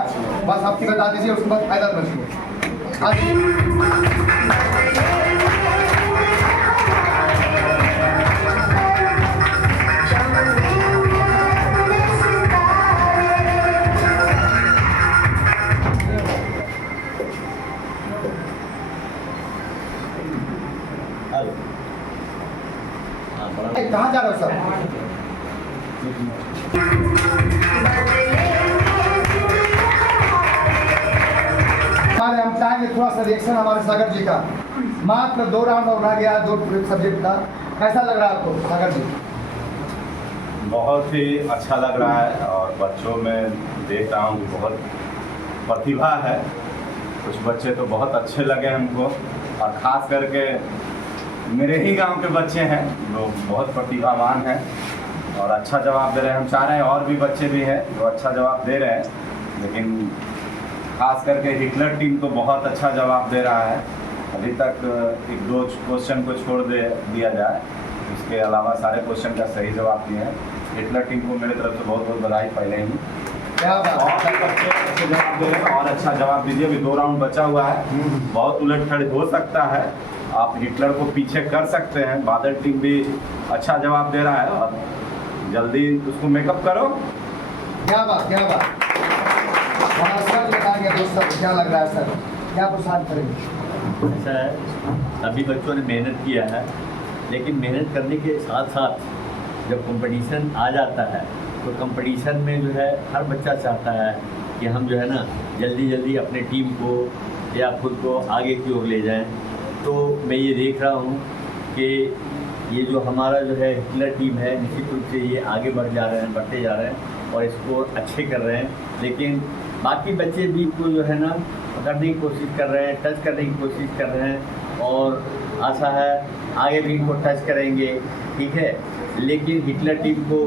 बस आपकी बता दीजिए, उसके बाद फाइनल बचिए। कहाँ जा रहे हो सर? हम चाहेंगे थोड़ा सा रिएक्शन हमारे सागर जी का। मात्र 2 राउंड और रह गया, 2 सब्जेक्ट का। कैसा लग रहा है आपको सागर जी? बहुत ही अच्छा लग रहा है, और बच्चों में देख रहा हूँ कि बहुत प्रतिभा है। कुछ बच्चे तो बहुत अच्छे लगे हमको, और ख़ास करके मेरे ही गांव के बच्चे हैं जो बहुत प्रतिभावान हैं और अच्छा जवाब दे रहे हैं। हम चाह रहे हैं और भी बच्चे भी हैं जो अच्छा जवाब दे रहे हैं, लेकिन खास करके हिटलर टीम तो बहुत अच्छा जवाब दे रहा है। अभी तक 1-2 क्वेश्चन को छोड़ दिया जाए, इसके अलावा सारे क्वेश्चन का सही जवाब दिए हैं। हिटलर टीम को मेरी तरफ से बहुत बहुत बधाई पहले ही। और बच्चे अच्छे जवाब दे रहे हैं, और अच्छा जवाब दीजिए। अभी 2 राउंड बचा हुआ है, बहुत उलट-फलट हो सकता है, आप हिटलर को पीछे कर सकते हैं। बादल टीम भी अच्छा जवाब दे रहा है, और जल्दी उसको मेकअप करो। क्या बात, क्या बात। हमारा सर बताएंगे दोस्तों, क्या लग रहा है सर, क्या प्रोत्साहन करेंगे? ऐसा है, सभी बच्चों ने मेहनत किया है, लेकिन मेहनत करने के साथ साथ जब कंपटीशन आ जाता है तो कंपटीशन में जो है हर बच्चा चाहता है कि हम जो है ना जल्दी अपने टीम को या खुद को आगे की ओर ले जाएं। तो मैं ये देख रहा हूँ कि ये जो हमारा जो है हिटलर टीम है, निश्चित रूप से ये आगे बढ़ते जा रहे हैं और स्कोर अच्छे कर रहे हैं। लेकिन बाकी बच्चे भी को जो है ना करने की कोशिश कर रहे हैं, टच करने की कोशिश कर रहे हैं, और आशा है आगे भी इनको टच करेंगे, ठीक है। लेकिन हिटलर टीम को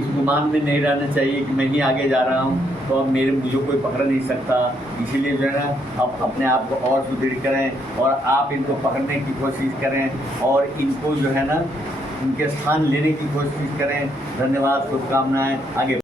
इस गुमान में नहीं रहना चाहिए कि मैं ही आगे जा रहा हूँ तो अब मुझे कोई पकड़ नहीं सकता। इसीलिए जो है ना आप अपने आप को और सुदृढ़ करें, और आप इनको पकड़ने की कोशिश करें, और इनको जो है ना उनके स्थान लेने की कोशिश करें। धन्यवाद, शुभकामनाएं, आगे